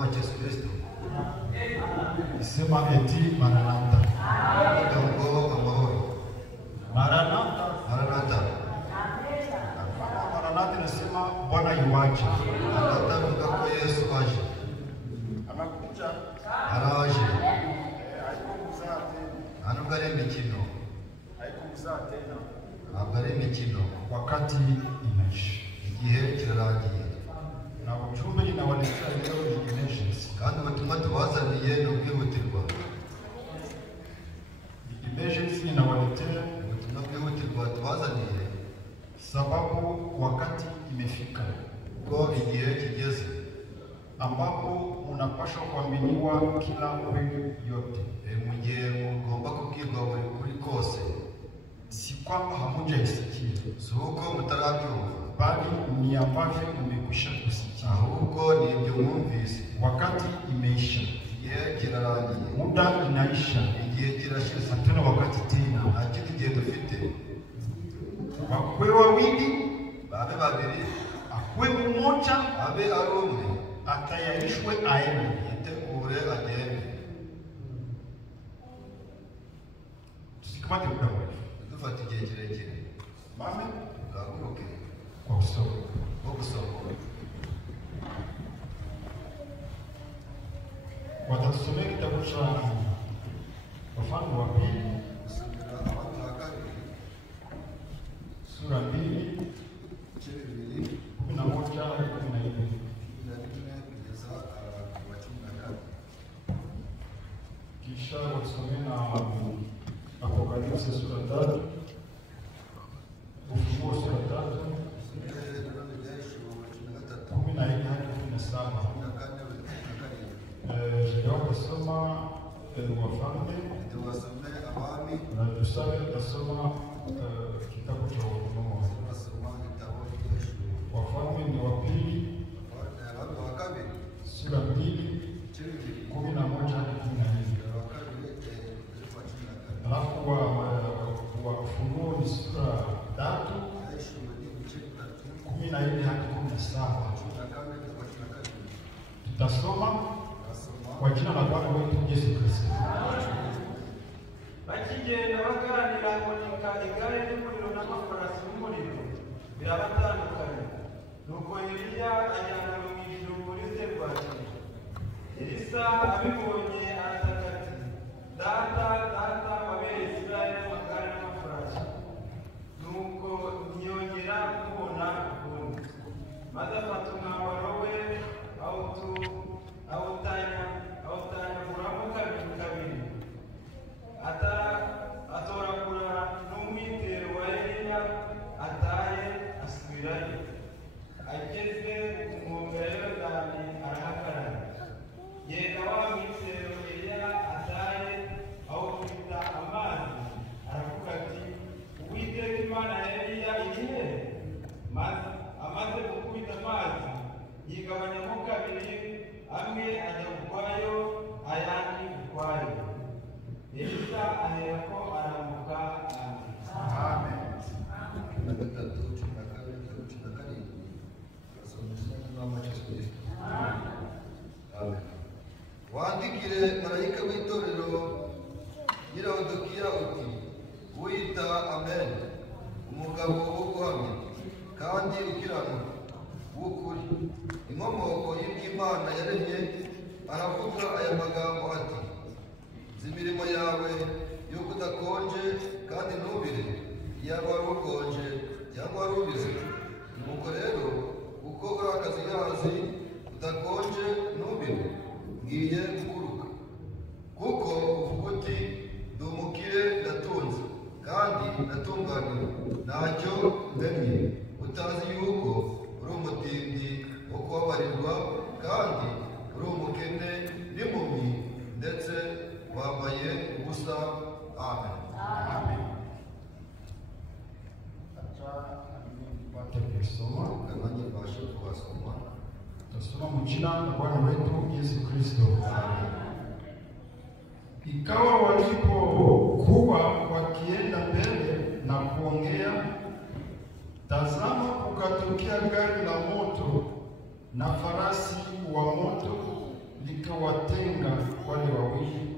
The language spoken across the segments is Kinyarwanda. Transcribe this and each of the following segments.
wa Yesu Kristo. Isema eti Maranatha. Mungu amahoro. Maranatha. Maranatha. Maranatha inasema Bwana yuaja. Maranatha mkako Yesu aje. Anakuja. Araje. Haikuzaa tena. Anugare mikino. Haikuzaa tena. Abare mikino. Wakati imeisha. Igihe kirarangiye. Na ujumbe ninawaletea leo ni emergency. Kandi ubutumwa tubazaniye no kwihutirwa. Emergency ninawaletea ubutumwa bwihutirwa tubazaniye sababu wakati imefika. Ko igihe kigeze ambapo unapaswa kuaminiwa kila kweli yote. Mu gihe mugomba kubwirwa buri kuri kose. Si kwamba hamujaisikia, si uko mutarabyumva, bali ni ambavyo mmekwisha kusikia. Ahubwo ni ibyo mwumvise. Wakati imeisha, igihe kirarangiye, muda inaisha, igihe kirashize, tena wakati tena. Nta kindi gihe dufite. Bakwe wawili, babe babiri, akwe mmoja, abe ari umwe, atayarishwe aende, yitegure agende. Tusikamate muda mrefu. Dufate igihe kirekire. Mame gaguruke kwa usoma. Kwa kusoma. Watatusomea kitabu cha Wafalme wa Pili sura 2 11 hadi 14. Kisha watusomea na Apokalipsi sura 3, Ufunuo sura 3, 14 hadi 17. Watasoma Wafalme na Tusame tutasoma kitabu cha Ufunuo. Wafalme ni wa Pili sura 2 11 hadi 14. Alafu wa Ufunuo ni sura 3 14 hadi 17. Tutasoma kwa jina la Bwana wetu Yesu Kristo. Bakigenda baganira monika igare ry'umuriro n'amafarasi y'umuriro birabatandukanye. Nuko Eliya ajyana mu ijuru muri serwakira. Elisa abibonye arataka ati, data wabere Isirayeli amagare n'amafarasi. Nuko ntiyongera kubona ukundi. Maze afata umwambaro we awutanyaguramo kabiri. Atoragura n'umwitero wa Eliya ataye asubirayo. Ageze ku nkombe ya Yorodani arahagarara. Yenda wa mwitero Eliya ataye awukubita amazi. Aravuga ati, Uwiteka Imana ya Eliya iri he? Amaze gukubita amazi yigabanyamo kabiri, amwe ajya ukwayo ayandi ukwayo. Elisa aherako aramuka. Amen. Wandikire marayika w'itorero ry'i Laodikiya uti, wita amen, umugabo wo guhamya kandi ukiranuka w'ukuri, inkomoko y'iby'Imana yaremye. Aravuga aya magambo ati, nzi imirimo yawe yo kudakonje kandi ntubire, yaba wari ukonje cyangwa wari ubize. Nuko rero uko uri akazuyazi udakonje ntubire, ngiye kuguruka. Kuko uvuga uti, ndi umukire ndatunze kandi ndatunganiwe, ntacyo ndemye, utazi yuko uri umutindi wo kubabarirwa kandi uri umukene n'impumyi, ndetse wambaye ubusa. Amen. Amen. Acha tupate kusoma. Kanani bashe kubasoma. Tutasoma mu jina la Bwana wetu Yesu Kristo. Amen. Ikawa walipokuwa wakienda mbele na kuongea, tazama kukatokea gari la moto na farasi wa moto alipowatenga wale wawili,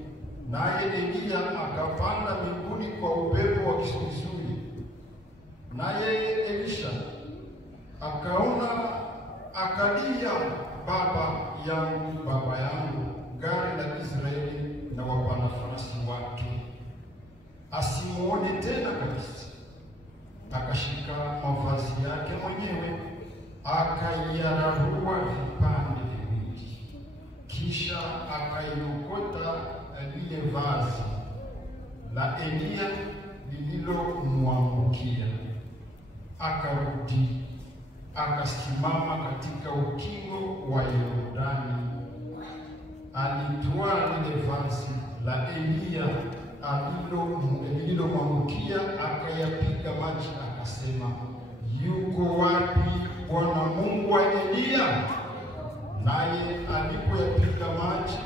naye Eliya akapanda mbinguni kwa upepo wa kisulisuli. Naye Elisha akalia, baba yangu, gari la Israeli na wapanda farasi wake, asimuone tena kabisa. Akashika mavazi yake mwenyewe, akayararua vipande viwili, kisha akaiokota lile vazi la Eliya lililomwangukia. Akarudi akasimama katika ukingo wa Yordani. Alitwaa lile vazi la Eliya lililomwangukia, akayapiga maji, akasema, yuko wapi Bwana Mungu wa Eliya? Naye alipoyapiga maji,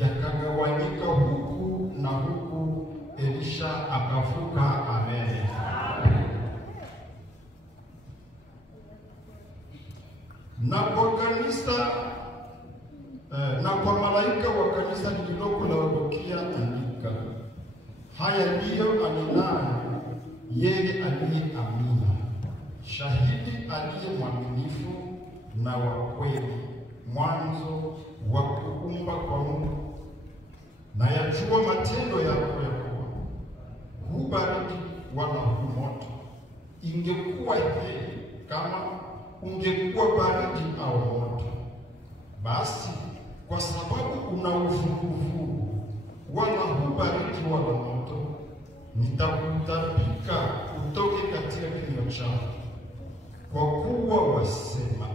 yakagawanyika huku na huku. Elisha akavuka. Amen. Na kwa kanisa na kwa malaika wa kanisa lililoko Laodikia andika, haya ndiyo anenayo yeye aliye amina, shahidi aliye mwaminifu na wa kweli, mwanzo wa kuumba kwa Mungu. Na yajua matendo yako ya kuwa hu baridi wala hu moto. Ingekuwa heri kama ungekuwa baridi au moto. Basi kwa sababu una uvuguvugu, wala hu baridi wala moto, nitakutapika utoke katika kinywa changu. Kwa kuwa wasema,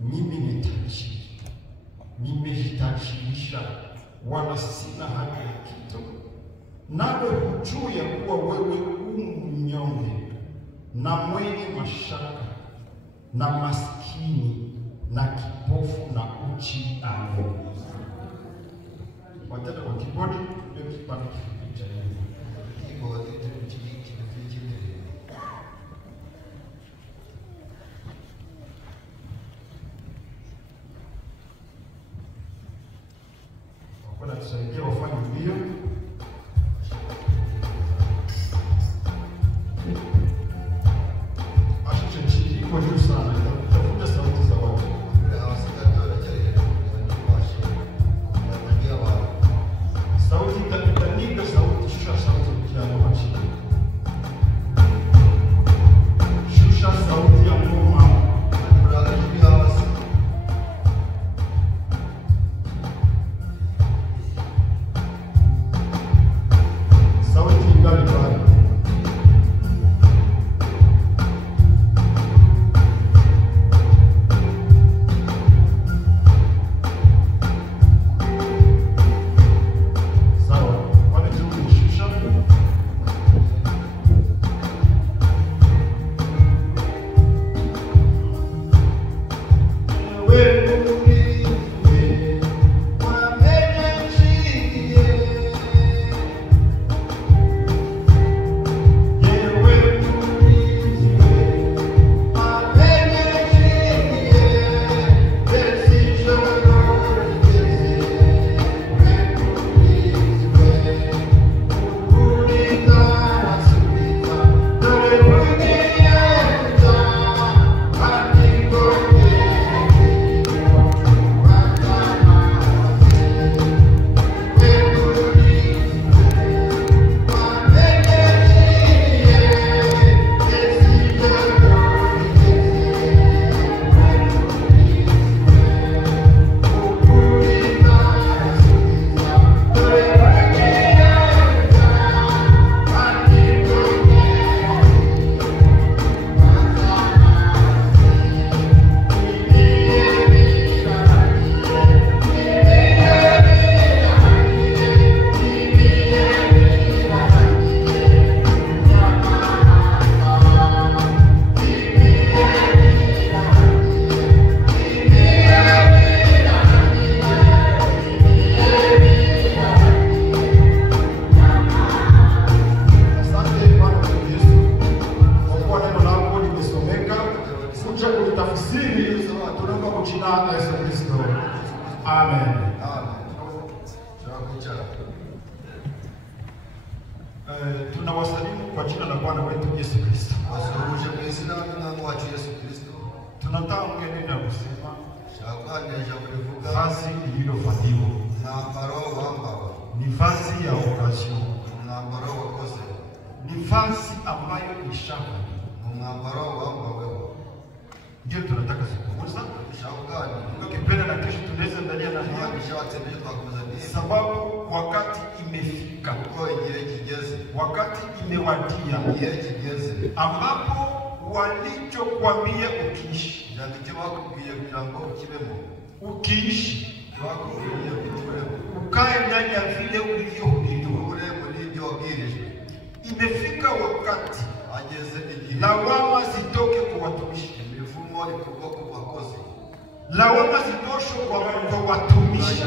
mimi ni tajiri, nimejitajirisha, wala sina haja ya kitu, nawe hujui ya kuwa wewe mnyonge na mwenye mashaka na maskini na kipofu na uchi. Amen. Watenda kwa kibodi ndio kipande kifupi cha Mungu. Kibodi ndio kifupi. Wakona tusaidia wafanye mbio. Kwa juu sana, itafuta sauti za watu. Sauti itapitanika, sauti shusha, sauti ya ngoma chini. Shusha sauti ya ngoma. kwicara. Tunawasalimu kwa jina la Bwana wetu Yesu Kristo. Wasuhuje mu izina ry'Umwami wacu Yesu Kristo. Tunataka kuendelea kusema Shakandeja kulivuga vazi lililovaliwa. mwambaro wambawe. Ni vazi ya occasion. Mwambaro wakoze. Ni vazi ambayo ishavaliwa. Mwambaro wambawe. Ndio tunataka kuzungumza. Shakani. Ukipenda na kesho tunaweza endelea na hiyo. Nishawatembeje tukakumzania. Sababu wakati imefika. Uko igihe kigeze. Wakati imewadia. Igihe kigeze. Ambapo walichokuambia ukiishi. Ndandike bakubwiye kugira ngo ukibemo. Ukiishi. Bakubwiye kuturemo. Ukae ndani ya vile ulivyohubiriwa. Ure muri ibyo wabwirijwe. Imefika wakati Ageze igihe. lawama zitoke kwa watumishi. Imivumo ikugwa ku bakozi. Lawama zitoshe kwa watumishi.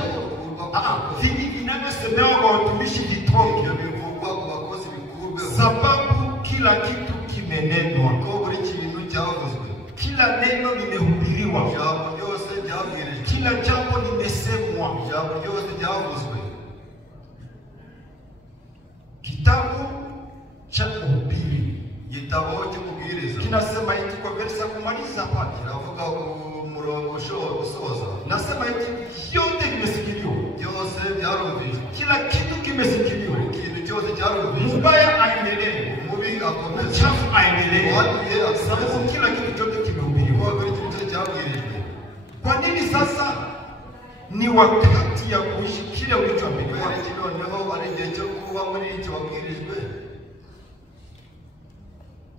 Vingi vinavyosemewa kwa watumishi vitoke. Ibyo bivugwa ku bakozi bikurwe. Sababu kila kitu kimenenwa. Ko buri kintu cyavuzwe. Kila neno limehubiriwa. Jambo ryose ryabwirijwe. Kila jambo limesemwa. Jambo ryose ryavuzwe. Kitabu cha Mhubiri Gitabo cy'umubwiriza kinasema hiki kwa verse ya kumaliza hapa. kiravuga ku murongo usoza. Nasema hiki yote limesikiliwa. Byose byarumvijwe. Kila kitu kimesikiliwa. Ikintu cyose cyarumvijwe. Mbaya aendelee. Mubi akomeze. Chafu aendelee. Waduye Sababu akomeze. kila kitu chote kimehubiriwa. Ko buri kintu cyose cyabwirijwe. Kwa nini sasa ni wakati ya kuishi kile ulichoambiwa? Kubera iki noneho ari igihe cyo kuba muri icyo wabwirijwe.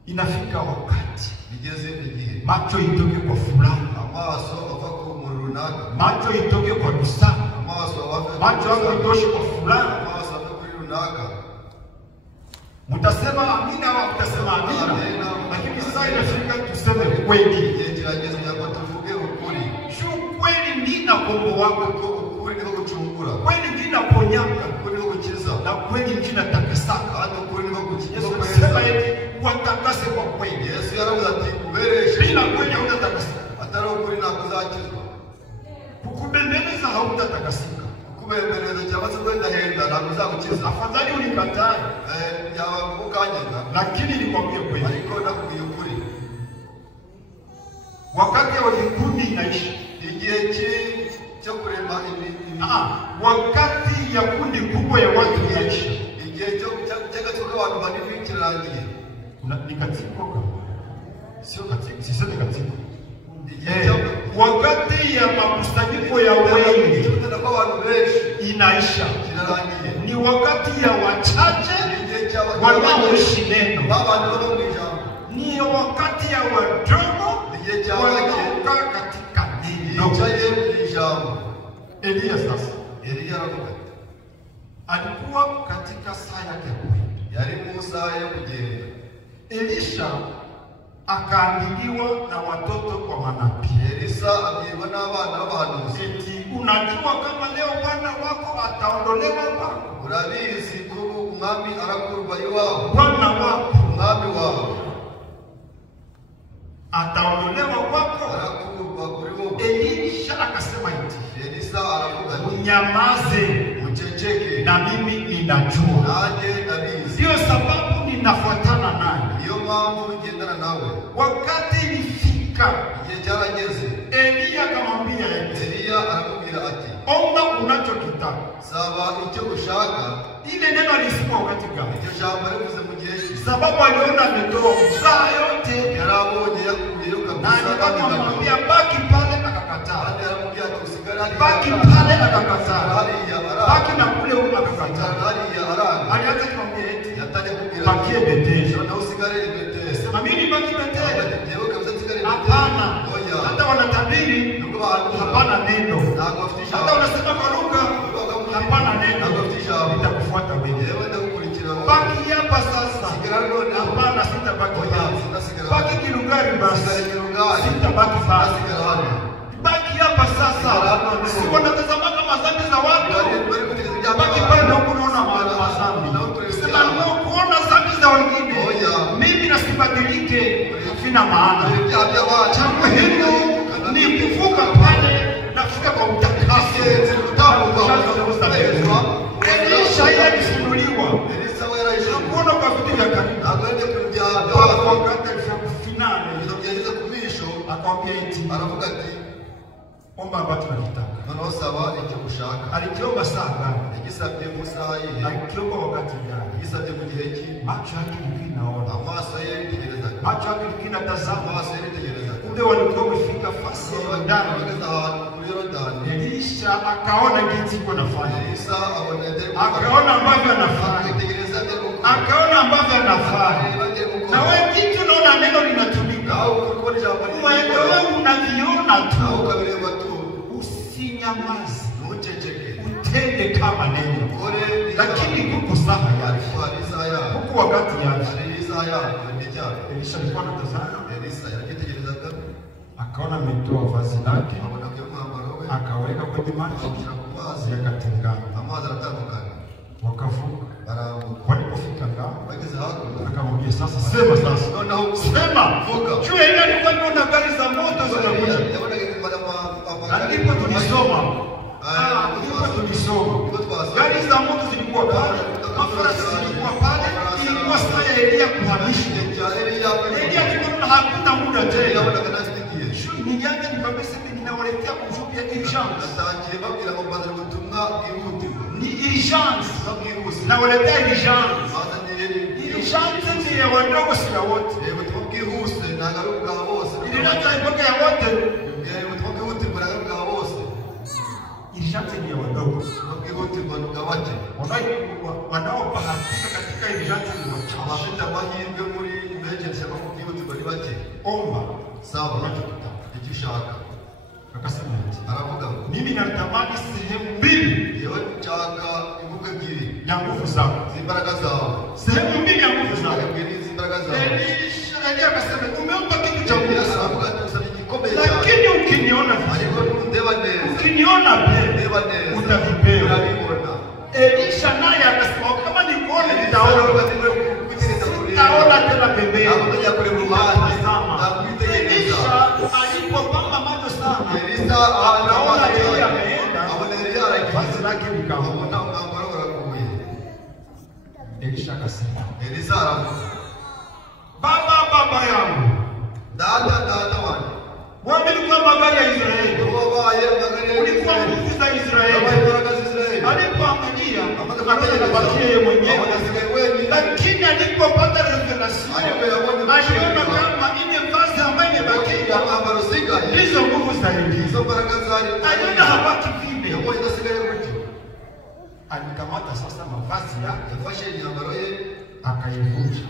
Inafika wakati Bigeze igihe. macho itoke kwa fulani, Amaso ava ku muntu runaka. macho itoke kwa Musa, Amaso ava. macho yako itoshe kwa fulani. Amaso ava kuri runaka. Mtasema amina au mtasema amina, lakini sasa inafika tuseme kweli. Igihe kirageze ngo tuvuge ukuri. Sio kweli ndina kombo wako, Ko ukuri niko gucungura. kweli ndina ponyaka, Ukuri niko gukiza. na kweli ndina takasaka. Kandi ukuri niko gukiza. Yesu anasema eti watakase kwa kweli. Yesu yaravuze ati kubereshe. Bila kweli hautatakasika. Atari ukuri ntabwo uzakizwa. Kukubembeleza hautatakasika. Kubembereza cyangwa se kwendahenda ntabwo uzagukiza. Afadhali ulikatae, Yaba ukanyega. lakini nikwambie kweli, Ariko nakubwiye ukuri. wakati wa vikundi inaisha. Igihe cyo kurema Wakati ya kundi kubwa ya watu inaisha. igihe cy'agatsiko k'abantu banini kirarangiye. Nikatikoka. Sio katiko, siseme katiko. Igihe Wakati ya makusanyiko ya wengi cy'ugutana kw'abantu benshi inaisha. kirarangiye. Ni wakati ya wachache Igihe cy'abantu wanaoishi neno. b'abantu baba mu ijambo. Ni wakati ya wadogo Igihe cy'abake wanaokaa katika neno. yicaye mu ijambo. Eliya sasa Eliya aravuga alikuwa katika saa yake ya kwenda. yari mu saha yo kugenda. Elisha akaandiliwa na watoto kwa manabii. Elisa abwirwa n'abana b'abahanuzi. Eti unajua kama leo Bwana wako ataondolewa kwako. Urabizi ko umwami arakurwa iwawe. Bwana wako Umwami wawe ataondolewa kwako. arakurwa kuri wowe. Elisha akasema eti Elisa aravuga ati unyamaze muceceke na mimi ninajua. nanjye ndabizi. Ndio sababu ninafuatana naye. Niyo mpamvu ugendana nawe. Wakati ilifika, Igihe cyarageze. Eliya akamwambia eti Eliya aramubwira ati omba unachokitaka. saba icyo ushaka. Ile neno alisimwa wakati gani? Iryo jambo rivuze mu gihe cye. Sababu aliona ametoa mzaa yote yari abonye yakuyeyo na kabisa. akamwambia baki pale, akakataa. Kandi aramubwira ati usigare hariya. Baki pale, akakataa. hariya Baki aranga. na kule huko, akakataa. Usigare hariya aranga. Alianza kumwambia eti Yatangiye kubwira bakie Beteli. nawe usigare i Beteli. Sema mimi baki Beteli. Yewe kabisa usigare i Beteli. Hapana. Oya. Hata wanatabiri Nubwo bahanura. hapana neno. Ntabwo bafite ijambo. Hata wanasema kwa lugha hapana neno. Ntabwo bafite ijambo. Nitakufuata wewe. Yewe ndagukurikira wowe. Baki hapa sasa. Sigara none. Hapana, sitabaki Oya, hapa. sitasigara. Baki Kilugari basi. Sigara Kilugari. Sitabaki basi. Sitasigara hano. Baki hapa sasa. Si wanatazama kama dhambi za watu. Baki pale na kuona madhambi. Sema ndio kuona dhambi za wengine. Mimi nasibadilike, sina maana. Cha muhimu ni kuvuka pale na kufika kwa utakaso. tunalitaka. noneho saba icyo ushaka. Alikiomba saa gani? Yagisabye mu saha ye. Alikiomba wakati gani? Yagisabye mu gihe ki. Macho yake ilikuwa inaona. Amaso ye yitegerezaga. Macho yake ilikuwa inatazama. Amaso ye yitegerezaga. Kumbe walikuwa wamefika fasi ya Yordani. Bageze ahantu kuri Yorodani. Elisha akaona jinsi iko nafanya. Elisa abona Akaona ambavyo anafanya. Akaona ambavyo anafanya. Na wewe kitu unaona neno linatumika. Wewe unaviona tu. Usinyamaze. Utende kama neno. Lakini huku saha yake. Huku wakati yake. Elisha alikuwa anatazama. Akaona ametoa vazi lake. Akaweka kwenye maji. Yakatengana. Wakavuka. Walipofika ngao, akamwambia sasa sema sasa. Sema. Jua ile alikuwa na gari za moto zinakuja. Ndipo tulisoma. Ndipo tulisoma. Gari za moto zilikuwa pale. Mafarasi zilikuwa pale. Ilikuwa saa ya Elia kuhamishwa. Elia alikuwa hakuna muda tena. Nilianza nikwambia sasa ninawaletea ujumbe urgence. Ni urgence. Nawaletea urgence. Urgence ni ya wadogo si ya wote. Ilileta ipoke ya wote. Urgence ni ya wadogo. Wanaobahatika katika urgence ni wachache. Omba. Sawa. Ikishaka. Akasema aravuga mimi natamani sehemu mbili yewe nchaka ivuga ebyiri ya nguvu zako, imbaraga zawe. Sehemu mbili ya nguvu zako. Imbaraga zawe. Elisha akasema umeomba kitu cha Mungu, aravuga tusali gikombe cyane. Lakini ukiniona ariko ndeba neza. Ukiniona ndeba neza. Utavipewa. Urabibona. Elisha naye akasema kama nikuone nitaona. Nitaona tena pembeni. Hakuja kule ruhani. Elisha alipopamba macho sana. Elisa anaona yeye ameenda. Ameelea Vazi lake likaona. Elisha akasema, Elisa aravuga, baba yangu, dada wangu, wewe ulikuwa magari ya Israeli. Ulikuwa nguvu za Israeli. Alipoangalia akaja na bakia yeye mwenyewe. Lakini alipopata revelation aliona kama ile vazi ambayo imebakia hizo nguvu za Elisha. Aliona habaki vile. Alikamata sasa mavazi yake akaivunja.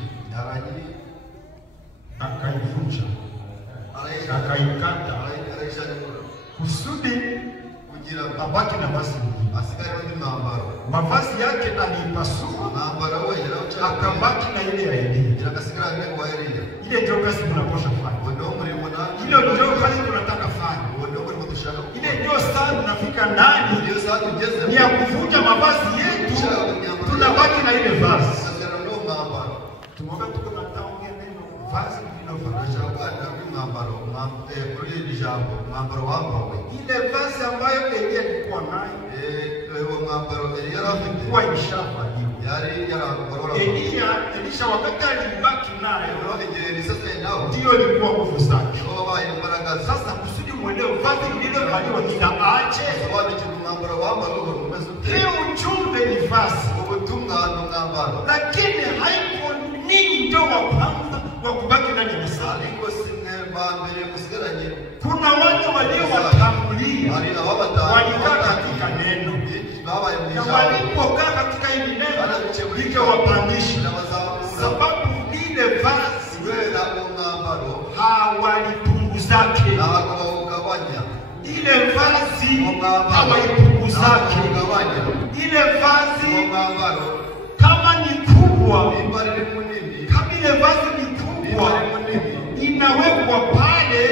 Akaikata kusudi abaki na vazi lingine. Mavazi yake alipasua akabaki na ile ya Elia. Ile ndio kazi tunaposha fanya. Ile ndio kazi tunataka fanya. Ile ndio saa tunafika ndani ni ya kuvunja mavazi yetu, tunabaki na ile vazi. Tumwambia tuko na taongea neno vazi linalovanisha ile vazi ambayo Elia alikuwa nayo ilikuwa ishafanywa. Elisha wakati alibaki nayo ndio ilikuwa nguvu zake. Sasa kusudi mwelewe vazi lililovaliwa linaache. Hiyo ujumbe ni vazi. Lakini haiko nini ndio wa kwanza wa kubaki ndani ya sala. Kuna watu waliowatangulia walikaa katika neno. Na walipokaa katika hili neno likawapandisha. Sababu lile vazi hawalipunguzake. Ile vazi hawaipunguzake. Ile vazi kama ni kubwa, kama ile vazi ni kubwa, inawekwa pale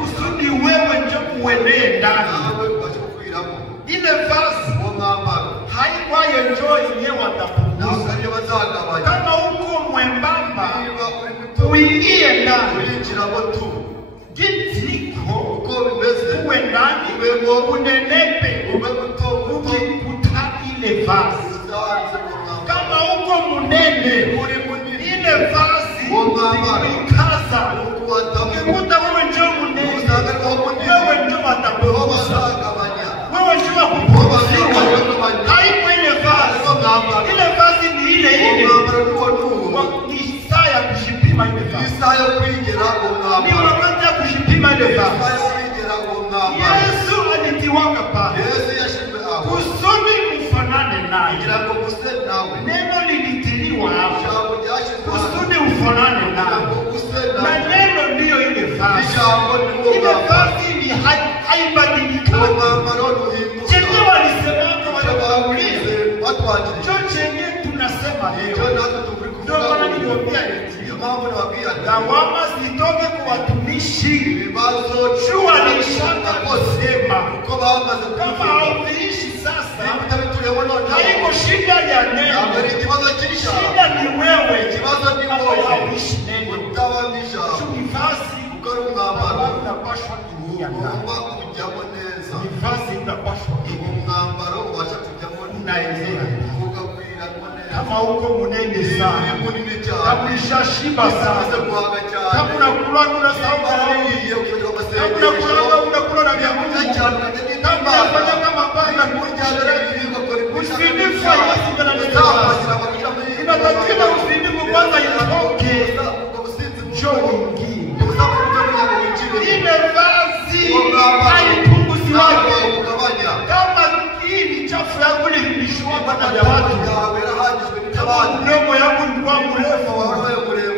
kusudi wewe ndio uenee ndani. Ile vazi haikwaye njoo yenyewe watapunguza. Kama uko mwembamba uingie ndani. Gitiko uwe ndani unenepe ukikuta ile vazi. Kama uko munene ile vazi ikikaza ukikuta wewe njoo munene wewe ndio watapunguza. yabanjirije. Cho chenye tunasema leo. Ndio nataka tuvuri Ndio maana kuvuga. niliwaambia eti. Ndio mambo niwaambia. Lawama zitoke kwa watumishi. Ibibazo Jua lishaka kusema. uko bamaze Kama kuvuga. hauishi sasa, Bitabituriye none. haiko shida ya neno. Ntabwo ari ikibazo cy'isha. Shida ni wewe. Ikibazo ni Kama wowe. hauishi neno. Utabamisha. Ni vazi ukora umwambaro. unapashwa kunia ndani. Ugomba kujyamo neza. Ni vazi unapashwa Uwo mwambaro ubasha kujyamo unaelea. ugakwiramo neza. Kama uko munene sana. Ni munini cyane. Kama ulishashiba sana. Guhaga cyane. Kama unakula unasahau karauti. Kama unakula na vyakula cyane. Kama unafanya kama bana kuja sherehe. Usinifu haiwezi bila neno. Inatakiwa usinifu kwanza itoke. Njoo ingie. Ile vazi haipunguzi wake. Kama hii ni chafu yangu ilishwa kwa ya watu. Kama mdomo yangu ulikuwa mrefu.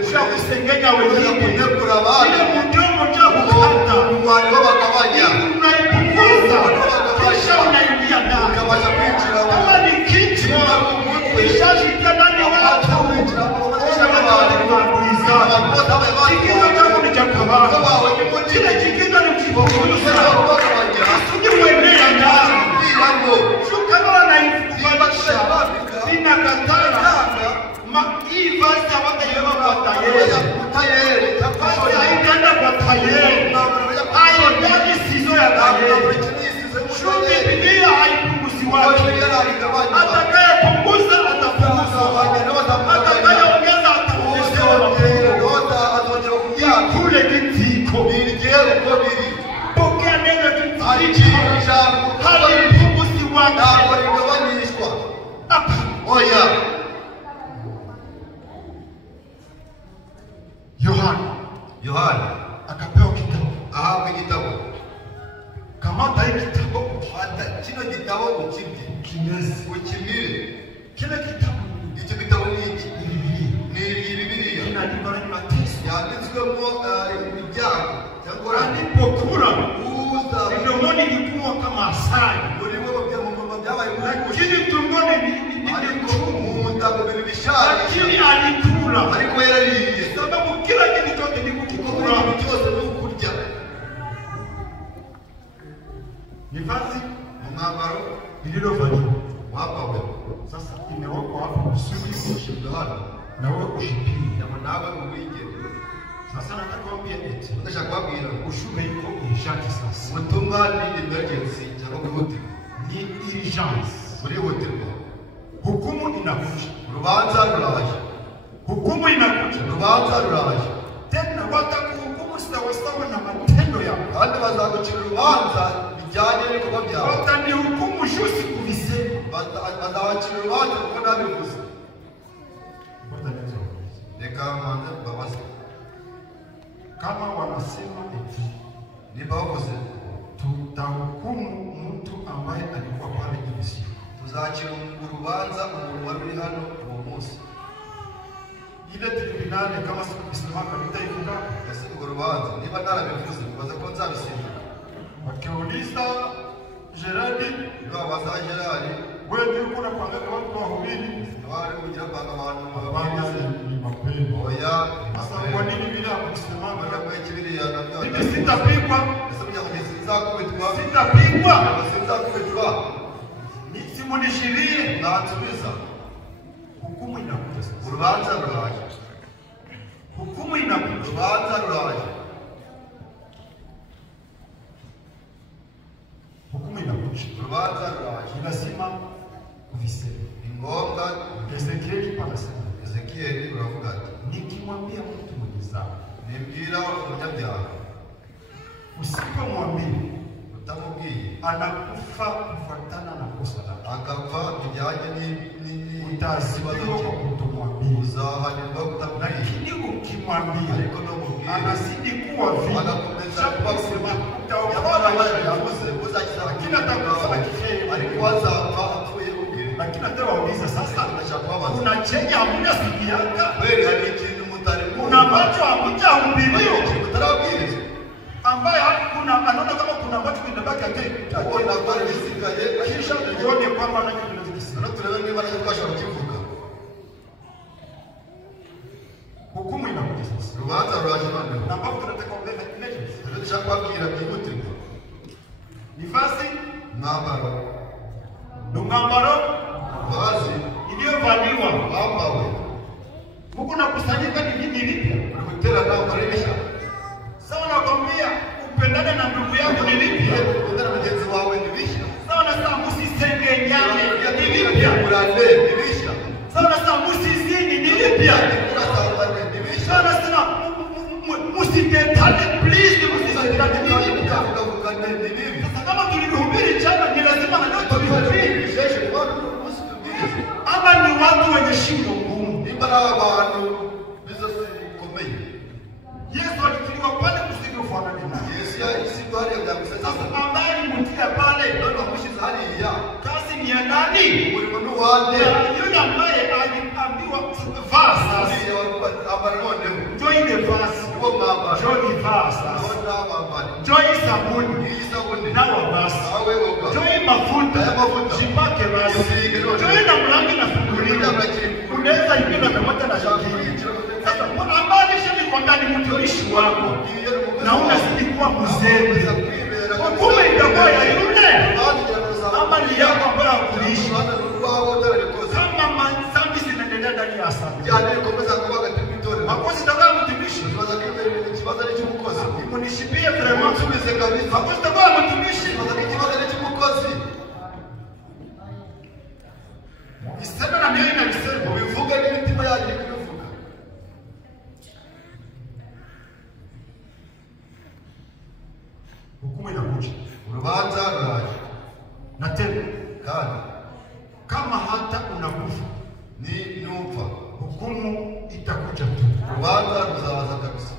Kisha kusengenya wengine. Ile mdomo changu kata. Unaipunguza. Kisha unaingia ndani. Kama ni kichwa. Kisha shika ndani watu. Kisha watu walikuanguliza. Kikizo changu ni cha kabana. Kile kikizo ni kupunguza. Asuje uenea ndani. Shuka kama naifundisha. Ninakatana. Hii vazi hawataiweka kwa tayeri. Vazi haitaenda kwa tayeri. Haitaji sizo ya tayeri. Shuka Biblia haipunguzi wake. Atakayepunguza atapunguza. Atakayeongeza ataongezewa. Kule kitiko. Pokea neno kitiko. Halipunguzi wake. Yohana akapewa kitabu. ahabwa igitabo. Kamata hii kitabu. Fata kino gitabo ukibye. Kimeze. Ukimire. Kile kitabu. Icyo gitabo ni iki? Ni Bibiliya. Inaandikwa na mateso. Yanditswemo ibyago cyangwa Alipokula uza midomoni ilikuwa kama asali. muri wowe byamumama byabaye Lakini tumboni ni ariko chungu. mu nda mu bintu bishaje. Lakini alikula. Ariko yarariye. Sababu kila kitu chote ni kukula. Ibintu byose ni ukurya. Ni vazi Umwambaro lililovaliwa. wapawe. Sasa imewekwa hapo kusudi Ushinda hano. na wewe ushipime. Yama nawe ubige. Sasa nataka kuambia eti Ndashaka kubabwira ushume iko urgent sasa. ubutumwa ni emergency cyangwa kwihutirwa. Ni urgence. Urihutirwa. Hukumu inakuja. Urubanza ruraje. Hukumu inakuja. Urubanza ruraje. Tena watakuhukumu sawasawa na matendo yako. Kandi bazagucira urubanza bijyanye n'ibikorwa byawe. Watanihukumu jusi kuvisema. Bazabacira urubanza kuko nabivuze. Reka mwanze mbabaze. Kama wanasema eti Niba bavuze tutahukumu mtu ambaye alikuwa pale hivi siku. tuzacira urubanza umuntu wari uri hano uwo munsi. Ile tribunali kama siku kisimama nitaifunga. Ese urwo rubanza niba narabivuze bibaza ko nzabisimbuka. Wakiuliza Gerardi, Niba baza Gerard wewe ndio kuna panga watu wahubiri. wari kugira panga abantu Bwana ni mapendo. oya Sasa kwa nini bila kusimama? Bagaye kibiriya nabyo. Mimi sitapigwa. Ese mujya kugeza nzakubitwa. Sitapigwa. Sinzakubitwa. Simunishirie. Nansubiza. Hukumu inakuja sasa. Urubanza ruraje. Hukumu inakuja. Urubanza ruraje. Hukumu inakuja. Urubanza ruraje. Lazima kuvisema. Ni ngombwa. Ezekieli panasema. Ezekieli uravuga ati Nikimwambia mtu mwenye dhambi, nimbwira umunyabyaha usipomwambia utamubwiye anakufa kufuatana na kosa lake. akapfa bijyanye Utaadhibiwa kwa kutomwambia. uzahanirwa kutamubwiye. Lakini ukimwambia Ariko numubwiye anazidi kuwa vile. agakomeza kuba Kusema utaokoa utaokoa yavuze uzakiza lakini atakufa kifeye. ariko azapfa apfuye ubwe. Lakini hata wauliza sasa, Ndashaka kubabaza. kuna chenye hamuna sikianga? Kweli hari ikintu mutari Kuna ambacho hamujahubiriwa ikintu mutarabwiriza. ambaye hakuna anaona kama kuna ambacho kinabaki akili. Ubona ko ari gisigaye Kisha tuone kwamba anachokizungumza. no turebe niba ari Rubanza ruraje noneho. Na mpamvu tunataka kuongea measures. Rero dushaka kubabwira byihutirwa. Ni vazi, Mwambaro. umwambaro Vazi iliyovaliwa. wambawe. Huku nakusanyika ni nini lipya? Guterana ukaribisha. Sawa nakwambia upendane na ndugu yako ni lipya. Gukundana na mugenzi wawe ni bishya. Sawa na saa musisengenyane ni lipya. Murande ni bishya. Sawa na saa musizini ni lipya. Murasambane ni bishya. Sawa na saa musitetane please musitetane ni lipya. Mukavugane ni bibi. Sasa kama tulihubiri jana ni lazima na leo tulihubiri. Ama ni watu wenye shingo ngumu. Niba ari abantu bizosi bikomeye. Yesu alifiliwa pale kusigofanana naye. Yesu yahise hariya byamusasa. Sasa ambaye mutia pale None bamushyize hariya. kazi ni ya nani? Umurimo n'uwande. Yule ambaye aliambiwa vasa. Uriya wambara noneho. Join the verse. Uwo mwambara. Join the verse. None wambara. Join sabuni. Iyi sabuni. Nawa basi. Nawe woga. Join mafuta. Aya mafuta. Jipake basi. Join na mlango na fungulia. Unaweza ingine kamata na shakiri. Sasa ambaye shani kwa ndani mtumishi wako. Na unazidi kuwa mzee. Kumbe itakuwa ya yule. Ama ni yako ambayo kuishi. Kama manzambi zinaendelea ndani ya asali. Makosi itakuwa mtumishi. Munishipie vraiment. Makosi itakuwa mtumishi. Isema na mimi na nisema Ubivuga n'imitima yanyu kubivuga. hukumu inakuja. Urubanza ruraje. Na tena Kandi kama hata unakufa ni numva. hukumu itakuja tu. Urubanza ruzaza kabisa.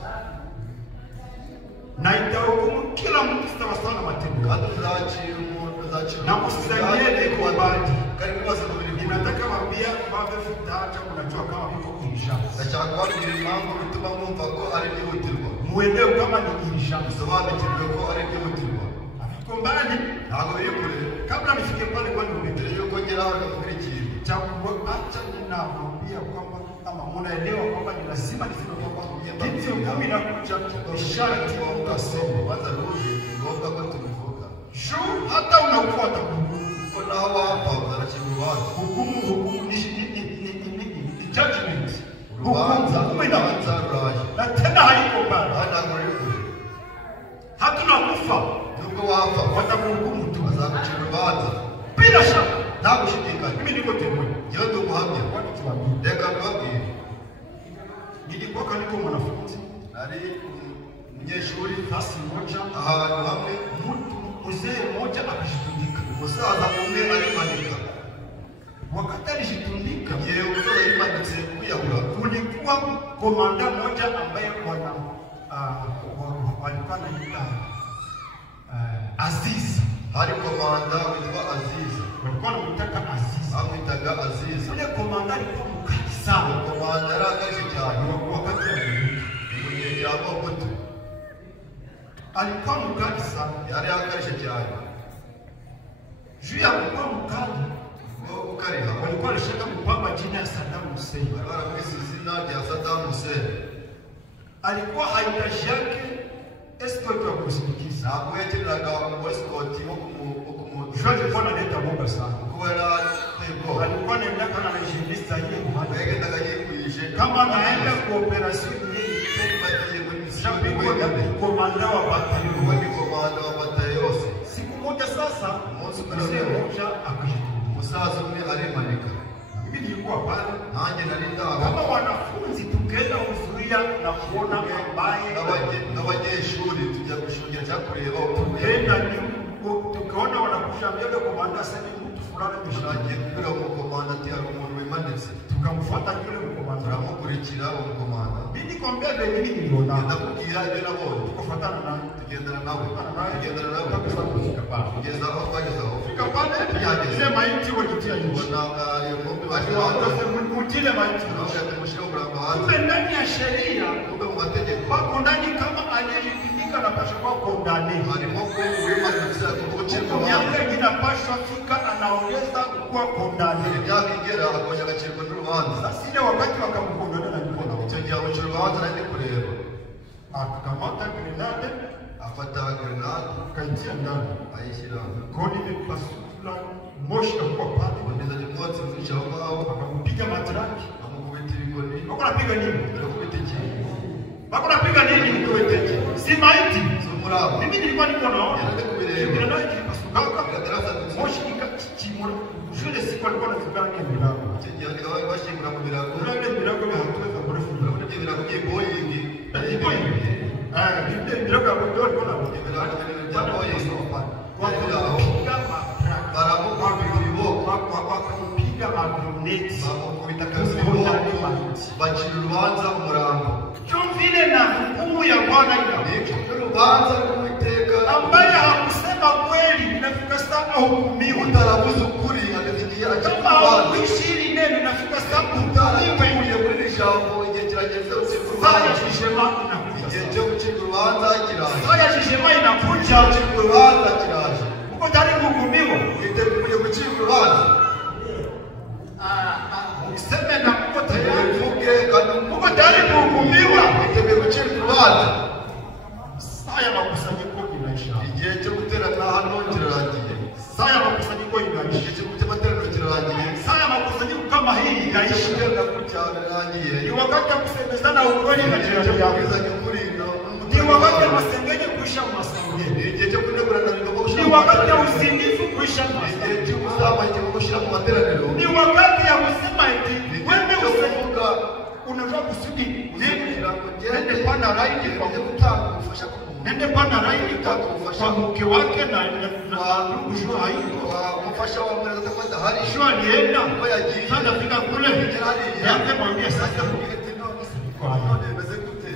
Na itahukumu kila mtu sawa sawa na matendo. Kandi uzacira umuntu uzacira. Na msisangieni kwa badi. Karibu basi kubiri. Ninataka waambia baba futaacha kunajua kama mko insha. Ndashaka kubabwira impamvu bituma mwumva ko ari byihutirwa. Muelewe kama ni insha. Bisobanukirwe ko ari byihutirwa. Afiko mbali Ntabwo biri kure. kabla nifike pale kwa Mbere niulize. yuko ngera hano kugira ikintu. Cha kuacha ninamwambia kwamba kama munaelewa kwamba ni lazima nifike kwamba kitu kumi na kuja sharti utasema. Kwanza rudi ngombwa ko tubivuga. Juu hata unafuata Ko naho wapfa uzanakira urubanza. hukumu ni judgment. Urubanza Hukumu ina ruraje. na tena haiko mbali. Ntabwo biri kure. Hatuna kufa Nubwo wapfa watakuhukumu tu. bazagucira urubanza. Bila shaka Nta gushidikanya. mimi niko temwe. Njyewe ndi umuhamya. Watu tuambie. Reka mbabwire. Nilikuwa niko mwanafunzi Nari umunyeshuri basi moja ahantu hamwe mtu mzee mmoja akishitundika. umusaza umwe arimanika. Wakati alishitundika Yewe umusaza yimanitse kwiyahura. kulikuwa komanda mmoja ambaye walikuwa naita Aziz. Hari komanda witwa Aziz. Walikuwa wanamtaka Aziz. Bamwitaga Aziz. Yule komanda alikuwa mkali sana. Komanda yari akazi cyane. Wakati alimuka Umunyejyamo muto. alikuwa mkali sana. Yari akarishye cyane. Juu ya kuwa mkali Ngo ukariha. walikuwa wanashaka kupamba jina ya Saddam Hussein. Bari baramwise izina rya Saddam Hussein. Alikuwa haitaji yake escort wa kusindikiza. Ntabwo yakeneraga escort wo Juu alikuwa analeta boga sana. kubera kwego. Alikuwa anaenda kana na jinista hiyo mahali. Yagendaga yikwije. Kama anaenda kwa operation hii Bagiye muri Shambiko ya komanda wa Uwo batalioni. ni komanda wa batayo yose. Siku moja sasa Umunsi mzee umwe mmoja akajituma. umusaza umwe arimanika. Mimi nilikuwa pale Nanjye nari ndaho. kama wanafunzi tukaenda kuzuia na kuona ambaye n'abanyeshuri tujya gushungera cyangwa kureba tukaenda tukaona wanakusha mbele komanda asema mtu fulani tunagiye mshaki. kubwira umukomanda ati hari umuntu wimanitse. Tukamfuata yule komanda. Turamukurikira umukomanda. Mimi kwambia ndio mimi niliona. Ndakubwira ibyo nabonye. Tukafuatana naye. Tugendana nawe. Tugendana nawe. Tukafika pale. Kugeza aho twageze aho. Fika pale Yageze. maiti walitia nje. Ubona iyo ngombe Mutile maiti. nawe atumushyiraho umurambo hanze. Kumbe ndani ya sheria Kumbe mu mategeko wako ndani kama aliyejipindika na pasha kwa kondani. harimo ko uwimanitse agomba gucibwa Hukumu urubanza. yake inapashwa fika anaongeza kuwa kondani. Imyaka igera akongera agacibwa n'urubanza. Sasa ile wakati wakamkondana na mkono. Icyo gihe kugira ngo icyo rubanza nari kureba akakamata grenade afata grenade akaitia ndani ayishyira koni imepasula moshi kakuwa pale kugeza umwotsi mwinshi aho ngaho akamupiga matraki amukubita ibikoni wako napiga nini akakubita ikintu wako napiga nini mkubita si maiti z'umuraba mimi nilikuwa niko naona yarande kubireba grenade ikipasuka biragaragaza moshi ikachimura shule siku alikuwa anafugana na milango icyo gihe bakaba bashingura mu birago urabona milango ya hatuweza kurefu urabona ibyo birago by'i boyingi milango ya boyingi walikuwa na ibirago bya boyingi baramukubita ibiboko wakamupiga magroneti bamukubita ibiboko bacira urubanza umurambo cyo vile na hukumu ya Bwana nicyo urubanza rw'Uwiteka ambaye hakusema kweli inafika saa ahukumiwe utaravuze ukuri ageze igihe kama hauishi hili neno inafika saa utaravuye muri iri jambo igihe kirageze ucibwa saa ya urubanza jijema inakuja igihe cyo gucibwa urubanza kiraje saa ya jijema inakuja gucibwa urubanza kiraje uko tayari kuhukumiwa witeguye gucibwa urubanza useme na uko tayari uvuge kandi uko tayari kuhukumiwa witeguye gucibwa urubanza saa ya makusanyiko inaisha igihe cyo guterana hano kirarangiye saa ya makusanyiko inaisha igihe cyo gutema amateraniro kirarangiye saa ya makusanyiko kama hii igihe inaisha cyo guterana gutya birarangiye ni wakati wa kusemezana ukweli na igihe cyo jirani yako kubwizanya ukuri ni wakati wa masengenyo kuisha masengeni ni igihe cyo kunegurana bigogo ni gushyira mu wakati wa materaniro usinifu kuisha igihe masengeni cy'ubusambanyi kigogo gushyira mu materaniro ni wakati ya kusema eti ni wende igihe cyo useme kuvuga unajua kusudi kugira ngo nende pana raidi kwa ujye gutanga ubufasha ku muntu nende pana raidi kwa mke wake na ndugu jua haiko umufasha wa mbere atakuwa adahari jua alienda ko yagiye sasa fika kule yake mwambie sasa none bimeze gute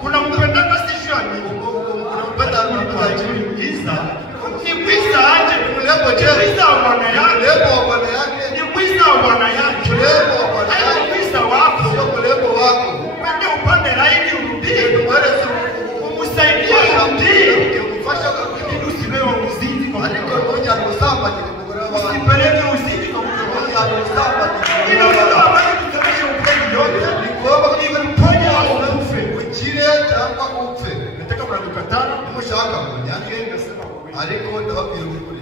kuna mpendana si shwani ni mwiza aje mwiza wa bwana yake ni mwiza wa bwana yake hayo mwiza wako wende upande laini urudie umusaidie urudie usiwe wa uzidi kwa usipeleke uzidi kwa ilo ndio ambayo kutamesha ukweli yote ni kuponya ufe nataka mnadukatana ariko ndababwira ukuri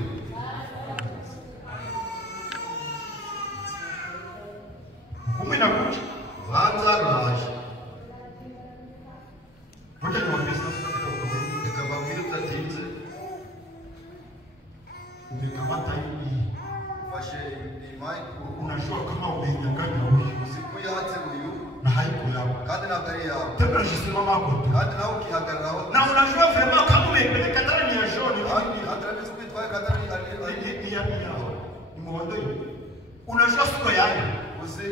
inakuja urubanza ruraje ngoja niwaambie sasa kidogo reka mbabwire utatinze umekamata hii ufashe imayiko unajua kama umenyang'anya huyu usiku yatse uyu na haiko yako kandi ntabwo ari yawe tena jisimama hapo kandi nawe ukihagararaho na unajua vraiment kama umepeleka ndani ya joni hatarabizi kwitwaye kandi ni muhondo unajua siku yake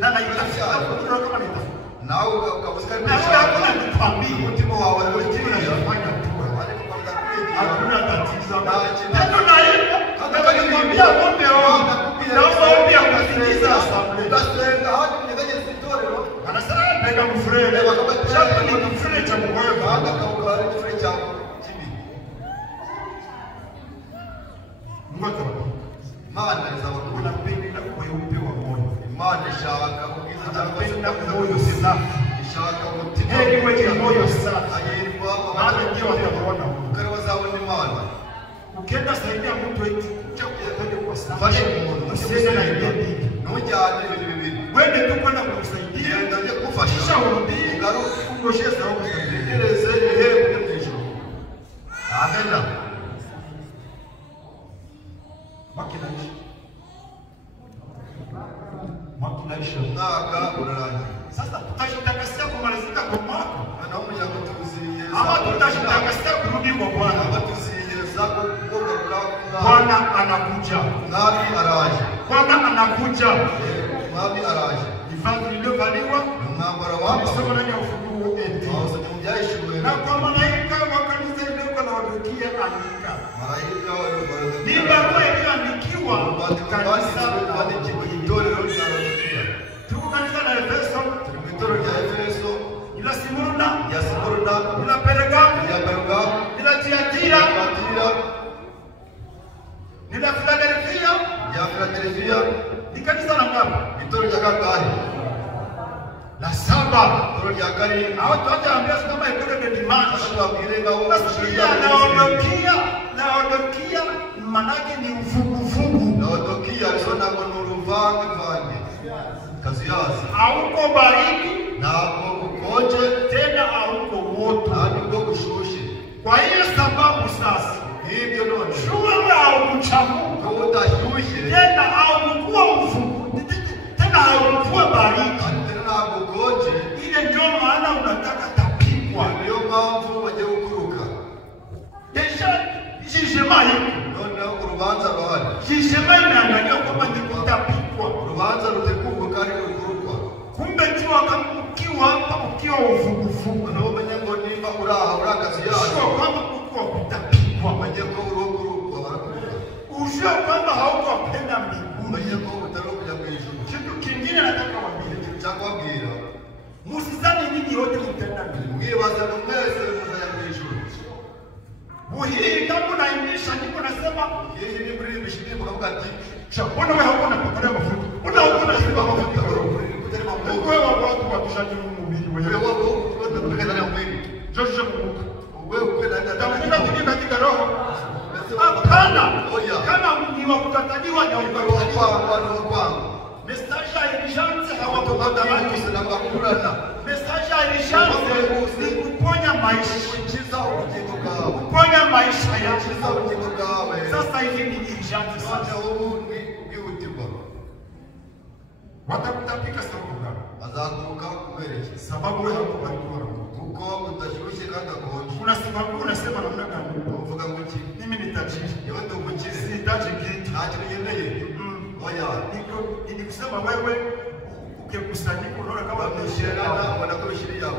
na naitafuta unajua kama naitafuta nawe ukabusika na wewe hakuna nikwambia umutima wawe unafanya tu hakuna tatizo na tena naenda kama nikwambia ng'ombe wao naomba ombi ya kusikiliza assembly ndasenga hadi kunyeganyeza itorero anasema pega mfurere chapo ni mfurere cha mwoyo kandi akawuka ari igifure cya kibi ngoja imana izabakunda unapenda kweupe wa moyo imana ishaka kubwiza unapenda moyo safi ishaka umutima heri wenye moyo safi ayirwa maana ndio watakuona Mungu ukari bazabona imana ukienda saidia mtu eti utakuja kwa safi ufashe umuntu usiende na ile dini ntujyane ibintu bibiri wende tu kwenda kumsaidia genda ujye kufasha kisha urudie ugaruke ungosheze au kusaidia utegereze ibihembo byo mu ijuru amena makinaisha makinaisha umwaka urarangiye sasa tutajitakasia kumalizika kwa mwaka noneho umuryango tuwuziriyeza ama tutajitakasia kurudi kwa Bwana ama tuziriyeza kugaruka Bwana anakuja umwami araje Bwana anakuja umwami araje ivazi lililovaliwa umwambaro wambaye soma ndani ya Ufunuo 8 awusomye mu byahishuwe na kwa malaika wa kanisa lililoko na Laodikia andika marayika ni barua iliyoandikiwa kanisa la bandikiwe itorero rya Laodikiya tuko kanisa la Efeso turi mu itorero rya Efeso ila Simurna rya Simurna ila Pergamo rya Perugamo ila Tiatira Tiatira karindwi. Aho twajaambia kama ikole de dimanche. Tubabwire ngaho Nasikia Laodikia manake ni uvuguvugu. Laodikia aliona ngo ni uruvange. Kazi yazi. Hauko baridi. Ntabwo ukonje. Tena hauko moto. Ntabwo gushushe. Kwa hiyo sababu sasa. Hivyo none. Shughuli haukuchamuka. Udashushe. Tena haukuwa uvuguvugu. Tena haukuwa baridi. Tena ntabwo ukonje. Ile ndio maana unataka tapikwa. Niyo mpamvu bagiye gukuruka. Deja jijema hiko. Noneho urubanza ruhari. Jijema inaangalia kwamba ni kutapikwa. Urubanza ruteguwe kandi rukurukwa. Kumbe ukiwa uvuguvugu. Umenye ngo nimba uri akazi yawe. Sio kwamba uko kutapikwa. Umenye ko urokurukwa barakuruka. Ujue kwamba hauko kwenda mbinguni. Umenye ko utari kujya mu ijuru. Kitu kingine nataka waambie. Cyangwabwira. Musizani nyinyi wote mtenda mbinguni. Mwibaza ngo mwese muzajya mu ijuru. Buhii kama unaimisha niko nasema Yeye ni muri bishimye kuvuga ati mbona wewe hauna kupata mafuta? Mbona hauna shiba mafuta? Wewe watu watushaji mhubiri wewe. wewe wako unataka ndani ya mwili. Joshua Mungu. Wewe ukwenda ndani ya Takwenda kuingia katika roho. Hapana. Kama ni wa kukataliwa na kwa message ya urgence hawakupata watu. Message ya urgence ni kuponya maisha. Kuponya maisha yako. Sasa hivi ni urgence sasa. Watakutapika sababu gani? Azakuruka kubereke. Sababu wewe haukubariki roho. Kuko utashushe kandi akonje. Kuna sababu unasema namna gani? Uvuga ngo iki? Mimi ni tajiri. Yewe ndo umukire. Sihitaji kitu. Ntacyo ugendeye. Oya. Ni kusema wewe ukikusanyika unaona kama Bamwishyirana wanakubishiriya.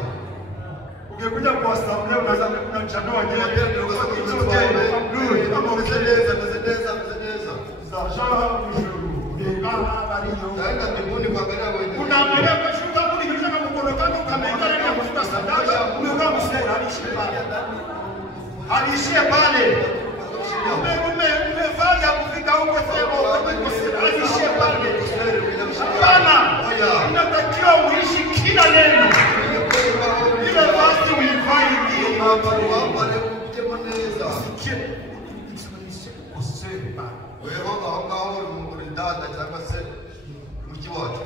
Ungekuja kwa asamblea unaweza kunachanua wenyewe. Taenda mbinguni kuangalia wenyewe. Unaangalia kushuka kuni kisha kama mkono wako kamaingia ndani ya kufuta sadaka, umekuwa msela alishie pale. Alishie pale. Umefanya kufika huko sema alishie pale. Hapana. Unatakiwa uishi kila neno. Ile basi uifanye ndio Mabaro wako alikutemoneza. Kusema. Wewe aho ngaho muri data cyangwa se mu kiwacu.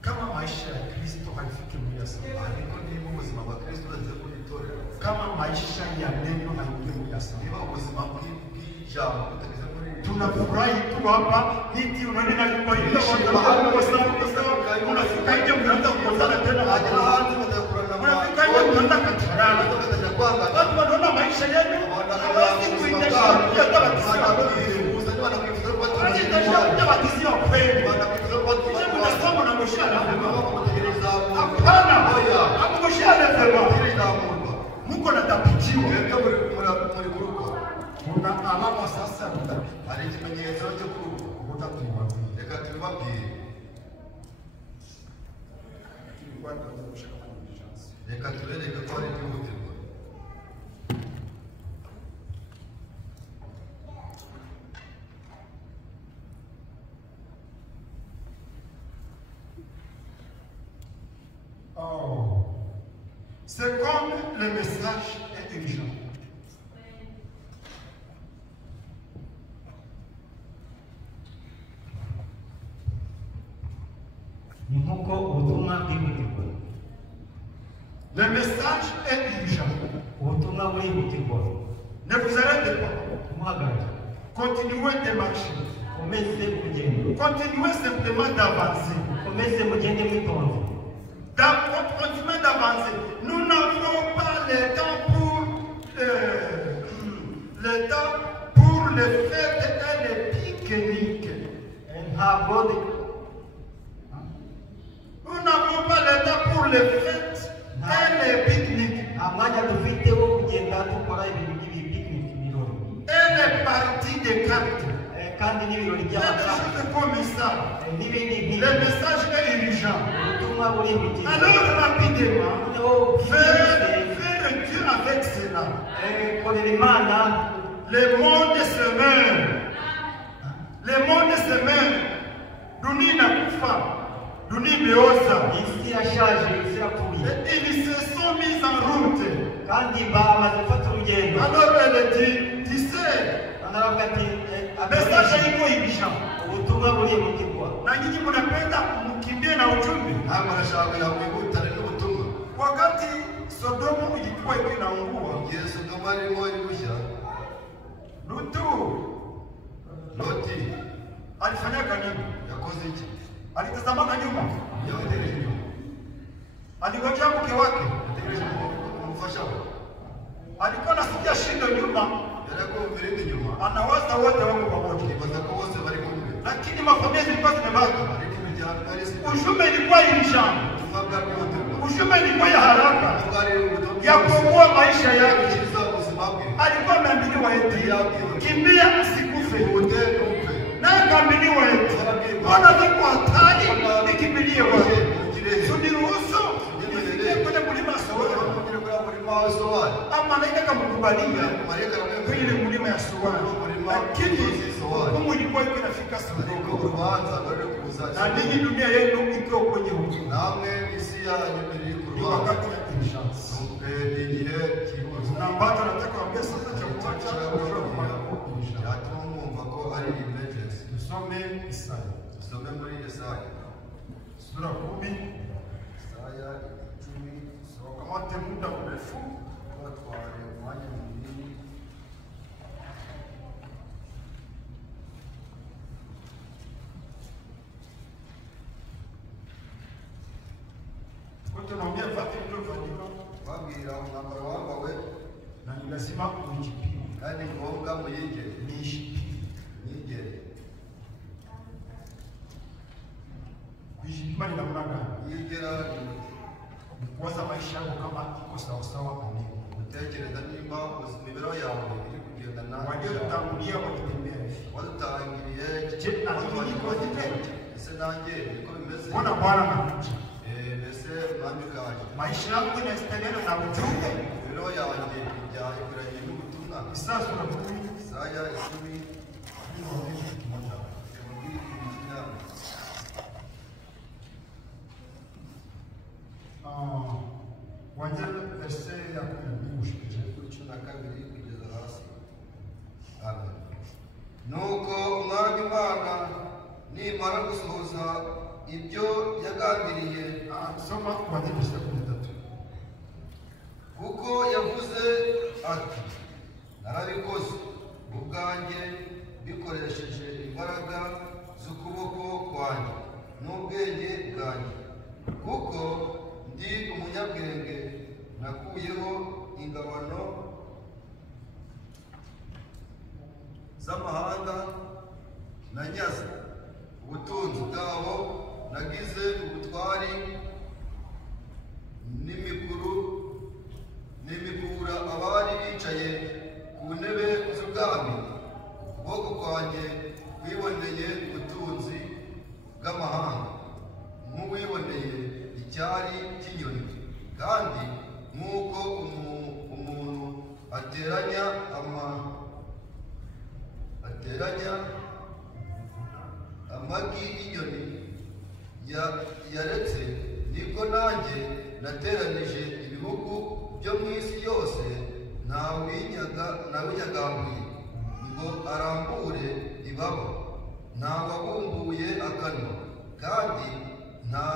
Kama maisha ya Kristo haifiki mia sana. Ariko niba ubuzima bwa Kristo uraze kubitorera. Kama maisha ya neno haifiki mia sana. Niba ubuzima bw'ijambo butageze muri tunafurahi tu hapa niti unaenda nyumba ile kwa sababu unafika nje mnaanza kukozana tena hajira hanze mutakurana unafika nje mnaanza katarana watu wanaona maisha yenu hawezi kuendesha pia kama kisio kweli mnasoma na mshahara hapana hapo mshahara sema Mungu anatapichiwa kuna alama sasa hari ikimenyetso cyo kutatuwa reka tubabwire reka tubereke ko hari byihutirwa. C'est comme le message est urgent. Le message est urgent. Ne vous arrêtez pas. Continuez de marcher. Continuez simplement d'avancer. Continuez d'avancer. Nous n'avons pas le temps pour les fêtes et les pique-niques. Nous n'avons pas le temps pour les fêtes et les pique-niques. Et les parties de cartes. Quelque chose comme ça. Le message est urgent. Alors rapidement, faire Dieu avec cela. Le monde se meurt. Le monde se meurt. Dunia inakufa. dunia imeoza, isi yashaje, isi yapfuye, ils se sont mis en route. kandi bamaze gufata urugendo. Alors elle dit, tu sais, Anavuga ati message iko ibisha, ubutumwa buri bukirwa, na nyinyi mnapenda mkimbie na ujumbe. ntabwo arashaka yakwihutana n'ubutumwa. Wakati Sodomu ilikuwa inaungua, igihe Sodoma irimo gushya, Loti alifanya nini? yakoze iki? Alitazama nyuma, yategereje inyuma, aligojea mke wake, yategereje umufasha we, alikuwa anasikia shindo nyuma, yarakumvira inyuma, anawaza wote wako pamoja, ibaza ko bose bari kumwe, lakini mafamilia zilikuwa zimebaki. ariko imiryango yari isigaye. Ujumbe ilikuwa imshamba, ubutumwa bwabwihutirwa, ujumbe ilikuwa ya haraka bwari ubutumwa ya kuokoa maisha yake. bwiza ubuzima bwe, Alikuwa ameambiwa eti kimbia usikufe, ubutene upfe, naye kaambiwa eti mbona viko hatari nikimbilie wapi? Suniruhusu nifikie kwenye mlima Soari. Ama malaika kamkubalia kwenye mlima ya Soari, lakini hukumu ilikuwa iko inafika Sodomu, na ninyi dunia yenu iko kwenye hukumu. Ni wakati wa inshansi. Na ambacho nataka kuambia sasa cha kuacha tusome Isaya. Tusome muri Yesaya Sura 10. Isaya 10. Kamate muda mrefu Twatware umwanya munini. kwa tunaongea vati mlivyofanyika, Babwira umwambaro wambawe na ni lazima ujipime, kandi ngombwa muyige nigere. Kujipima ni namna gani? Yigera Ni kuwaza maisha yako kama iko sawasawa na Mungu. gutekereza nimba imibero yawe iri kugenda nawe. Waliotangulia walitembea hivi. Wadutangiriye ese nanjye niko bimeze. Mbona Bwana anakuja? Ese mwami kaje Maisha yangu inastahiana na ujumbe. imibero yanjye ibyahiranye n'ubutumwa. Isaya sura 10. Isaya 10. Kuanzia verse ya 12 ushikije. 12 kugeza hasi. Amen. Nuko umwami Imana nimara gusohoza ibyo yagambiriye, Soma kuanzia verse 13. kuko yavuze ati narabikoze ubwanjye bikoresheje imbaraga z'ukuboko kwanjye n'ubwenge bwanjye, kuko ndi umunyabwenge, nakuyeho ingabano z'amahanga, nanyaze ubutunzi bwabo, nagize ubutwari n'imikura abari bicaye ku ntebe z'ubwami. Ukuboko kwanjye kwiboneye ubutunzi bw'amahanga nk'uwiboneye icyari cy'inyoni, kandi nk'uko umuntu ateranya amagi y'inyoni yaretse, niko nanjye nateranije ibihugu byo mu isi yose, ntawinyagambuye ngo arambure ibaba, ntawabumbuye akanwa, kandi nta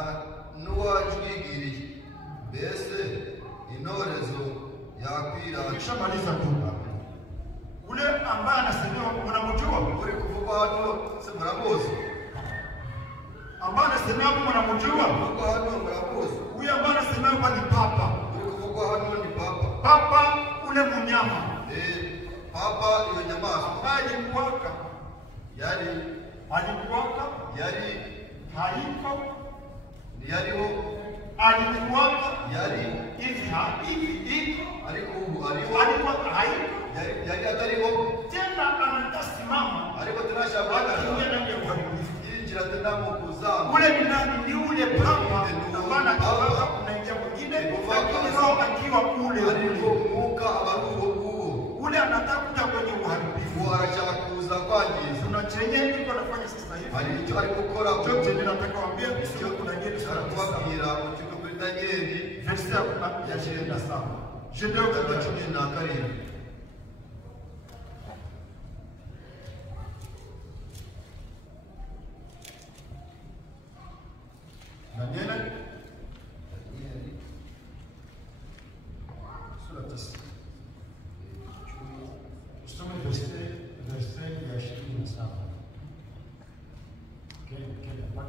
n'uwajwigiriye. Mbese intorezo yakwirata. Ukishamaliza tu. Ule ambaye anasemewa mnamjua? Uri kuvuga hano se muramuzi? Ambaye anasemewa mnamjua? Kuvuga hano muramuzi? Huyu ambaye anasemewa ni papa. Uri kuvuga hano ni papa. Papa ule mnyama. Papa iyo nyamaswa ambaye alikuwaka. Alikuwaka. Haipo. Yariho. Alikuwaka. Hivi. Ariko ubu ariho. Alikuwa haipo. Yari atariho. Tena anatasimama. Ariko tunashaka yinjira tena mu kuzama. Ule ni nani? Ni ule papa. Bwana akawaka kunaingia mwingine, lakini roho akiwa ule. Ariko mwuka abaruho huo. Ule anataka kuja kwenye uharibifu. Anataka kuuza kwangiza. Tunachenye niko nafanya sasa hivi. hari icyo ari gukora Chote ninataka kuambia sio kuna Danieli sura 9. kubabwira mu kigo kuri Danieli Verse ya 27. Je dois na te cumi na karindwi. Danieli sura 9. Tusome verse ya 27. Quem vai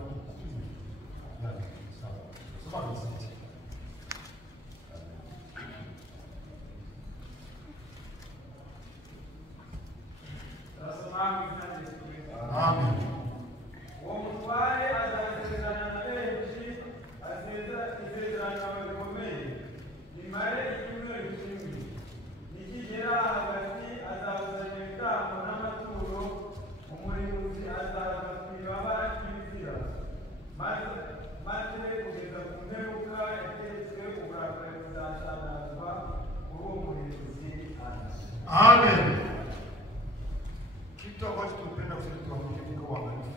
ya sawa. Soma verse. Amen. Umutware azasezerana na benshi, isezerano rikomeye rimare icyumweru kimwe. Nikigera hagati azabuzanya ibitambo n'amaturo, umurinzi azaza ku ibaba ry'ibizira, maze kugeza ku mperuka yategetswe uburakari buzashanazwa kuri uwo murinzi. Amen. Kitu ambacho tupenda kusema tuamke kwa uangalifu.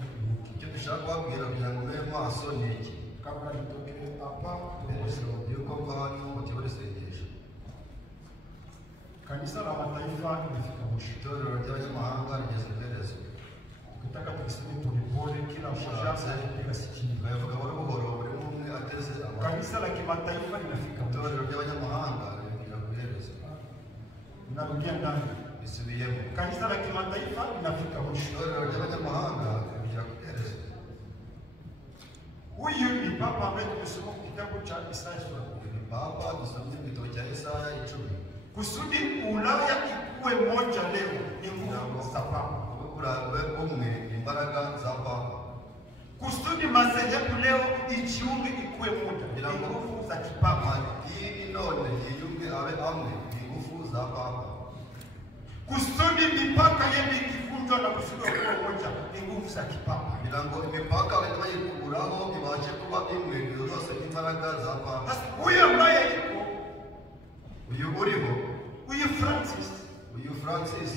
Icyo dushaka kubabwira kugira ngo mube maso ni iki? Kabla nitoke hapa, Yuko mva hano mu kigo gisengesho. kanisa la mataifa limefika mwisho. Itorero ry'abanyamahanga rigeze ku iherezo. Ukitaka tukiseme polepole, kila mmoja anapiga sikio. Bavuga buhoro buhoro, buri umwe ateze amatwi. Kanisa la kimataifa linafika mwisho. Itorero ry'abanyamahanga rigera ku iherezo. Narudia ndani. Bisubiyemo. Kanisa la kimataifa linafika mwisho. Itorero ry'abanyamahanga rigera ku iherezo. Huyu ni papa ambaye tumesoma kitabu cha Isaya sura 10. Ni Papa dusomye mu gitabo cya Isaya 10. Kusudi Ulaya ikuwe moja leo ni nguvu za papa. Kurangwe umwe imbaraga za Papa. Kusudi madhehebu leo ijiunge ikuwe moja ni nguvu za kipapa. Iyi none yiyunge abe amwe ni nguvu za Papa. Kusudi mipaka yende ikivunjwa na kusudi kuwa moja ni nguvu za kipapa. Kugira ngo imipaka bahita bayikuraho ibashe kuba imwe, izo zose ni imbaraga za Papa. Sasa huyo ambaye yuko Uyu uriho, huyu Francis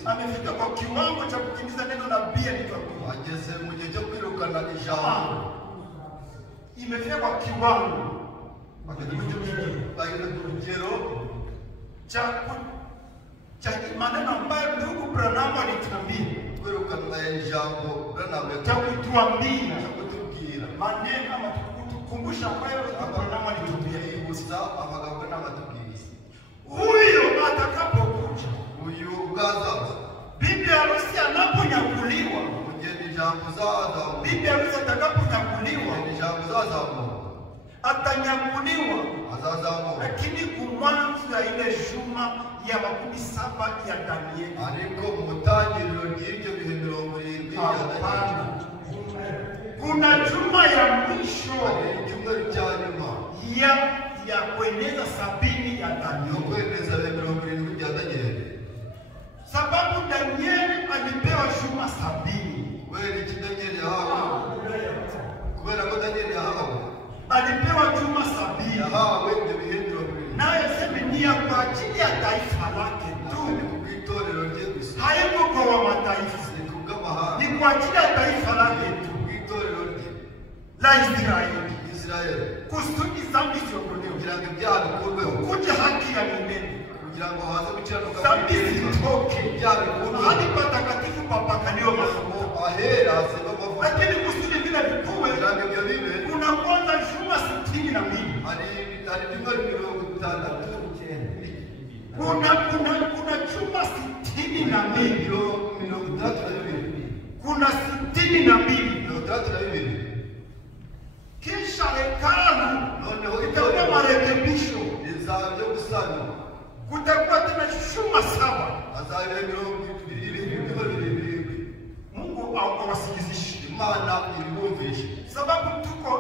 amefika kwa kiwango cha kukimbiza neno la Biblia litwapo. ageze mu gihe cyo kwirukana ijambo. Imefika kwa kiwango Ageze ku rugero cha maneno ambayo ndugu Branham alituambia. kwirukana ijambo Cha kutuambia kutubwira maneno ama kutukumbusha ambayo Branham alituambia. gusa amagambo n'amatubwiriza. Huyo atakapokuja, Uyu bwazaza bibi harusi anaponyakuliwa, mu gihe ijambo zazamuka, bibi harusi atakaponyakuliwa, ijambo zazamuka, atanyakuliwa, azazamuka. lakini kumwanzo ya ile juma ya 7 ya Danieli. Ariko mu mutangiriro ry'ibyo bihe 70 Hapana. Kuna juma ya mwisho icyumweru cya nyuma ya kueneza 70 ya yo Danieli. kwemeza 70 bya Danieli. Sababu Danieli alipewa juma 70. Kubera iki Danieli yahawe? Kubera ko Danieli yahawe Alipewa juma 70. yahawe ibyo bihe 70. Naye sema ni ya kwa ajili ya taifa lake tu. Ni ku bw'itorero rye gusa, Haiko kwa wa mataifa. ni ku bw'amahanga, Ni kwa ajili ya taifa lake tu. ku bw'itorero rye La Israeli. Israeli, Kusudi zambi ziondolewe. kugira ngo ibyaha bikurweho, Kuja haki ya milele. kugira ngo haze gukiranuka Zambi zitoke. ibyaha bikurweho, Mahali patakatifu papakaliwa mafuta. ahera hasiba amavuta. Lakini kusudi vile vikuwe, Kugira ngo ibyo bibe kuna kwanza juma 62. hari ibyumweru 69. Kuna juma 62. Kuna 62. Kisha hekalu itakuwa marekebisho. Kutakuwa tena juma 7. Mungu awasikizishe. Sababu tuko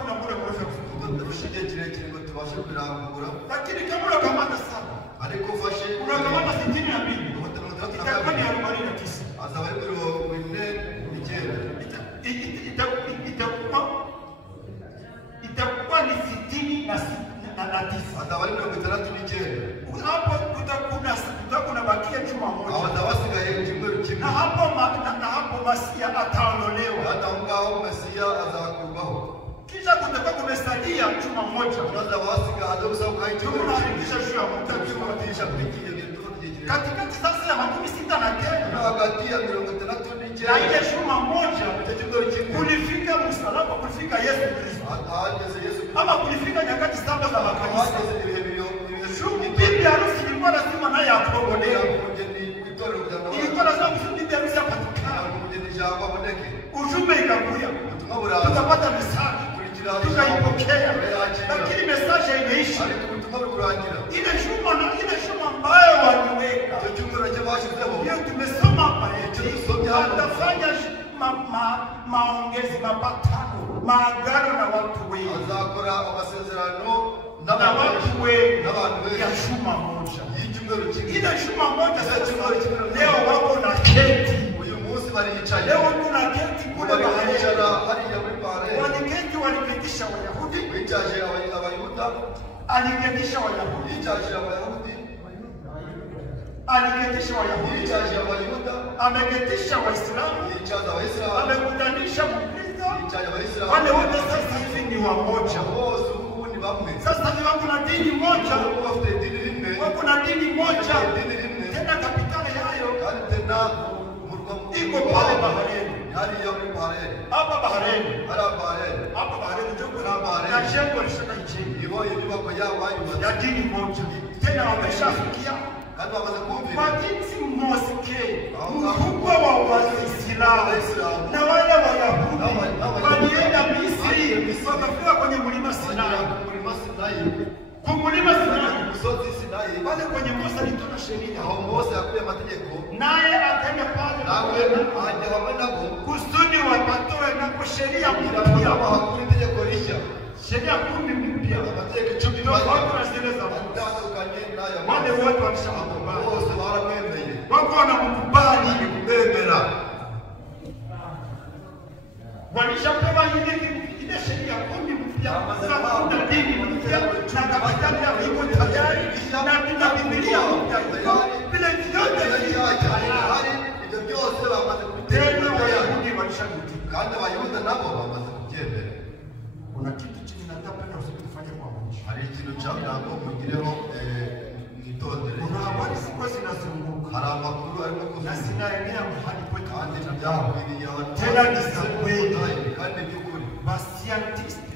kuna muda mrefu lakini kama unakamata sana unakamata 62 itakuwa ni 49 itakuwa ni 69 hapo kuna bakia juma moja na hapo Masia ataondolewa. hata ngaho Mesia azakurwaho. Kisha kutakuwa kumesalia juma moja. Tunaanza wasika adosa ukaiti. Tunaandikisha juu ya mtakiwatisha kuingia kitu kingine. katikati sasa ya 69 na wakati ya 33 na ile juma moja kulifika msalaba, kulifika Yesu Kristo. Ama kulifika nyakati saba za makanisa. Bibi harusi ilikuwa lazima naye akombolewe. Ilikuwa lazima bibi harusi apatikane. Ujumbe ikakuja. Tukapata message. Tukaipokea. Lakini message imeisha. Ile shuma ambayo waliweka. Ndio tumesoma hapa yetu. Atafanya maongezi, mapatano, maagano na watu wengi. Azakora amasezerano Na watu wengi ya shuma moja. Ile shuma moja leo wako na keti. uyu munsi baricaye. Leo kuna keti kule baricara bahari. hariya muri Bahrain. Waliketi waliketisha Wayahudi. Bicaje abayuda. Aliketisha Wayahudi. Bicaje abayahudi. Aliketisha Wayahudi. Bicaje abayuda. Ameketisha Waislamu. Bicaje abayisilamu. Amekutanisha Mkristo. Bicaje abayisilamu. Wale wote sasa hivi ni wamoja. Bose ubu ni bamwe. Sasa hivi wako na dini moja. Bafite dini rimwe. Wako na dini moja. Dini rimwe. Tena kapitali yayo kandi tena murwa iko pale Bahrain. hariya muri Bahrain. Hapa Bahrain. Hariya Bahrain. Hapa Bahrain ndio kuna Bahrain. na jengo lishaka nchini Ibo inyubako yabo ya dini moja. Tena wameshafikia kandi bamaze kumvira. Wakati moske mkubwa wa Waislamu na wale Wayahudi walienda Misri wakafika kwenye mlima Sinai. Kwa mlima Sinai Musozi Sinai. pale kwenye Musa alitoa sheria. Aho Mose yakuye amategeko. Naye akaenda pale Nawe ajya hamwe nabo. kusudi wapatoe na kwa sheria Kugira mpya. ngo hakuri itegeko rishya. Sheria 10 mpya. Amategeko 10 Tofauti na zile za Musa. atandukanye n'aya Wale Mose. wote walishamkubali. Bose baramwemeye. Wako wanamkubali. Bemera. Walishapewa ile sheria 10 mpya za kuunda dini mpya na kapitali ya viko tayari na Biblia mpya. Vile vyote Hari ibyo byose bamaze tena kubitera. Wayahudi walishabitika. Kandi abayuda nabo bamaze kubyemera. Kuna kitu chenye nataka usifanye kwa Mungu. Hari ikintu cyangwa mugireho mwitondere. Kuna habari ziko zinazunguka Hari amakuru arimo na kuzuka. zinaenea mahali kwetu Kandi byakwiriye abantu. Tena ni za kweli. Kandi by'ukuri. Basiantiste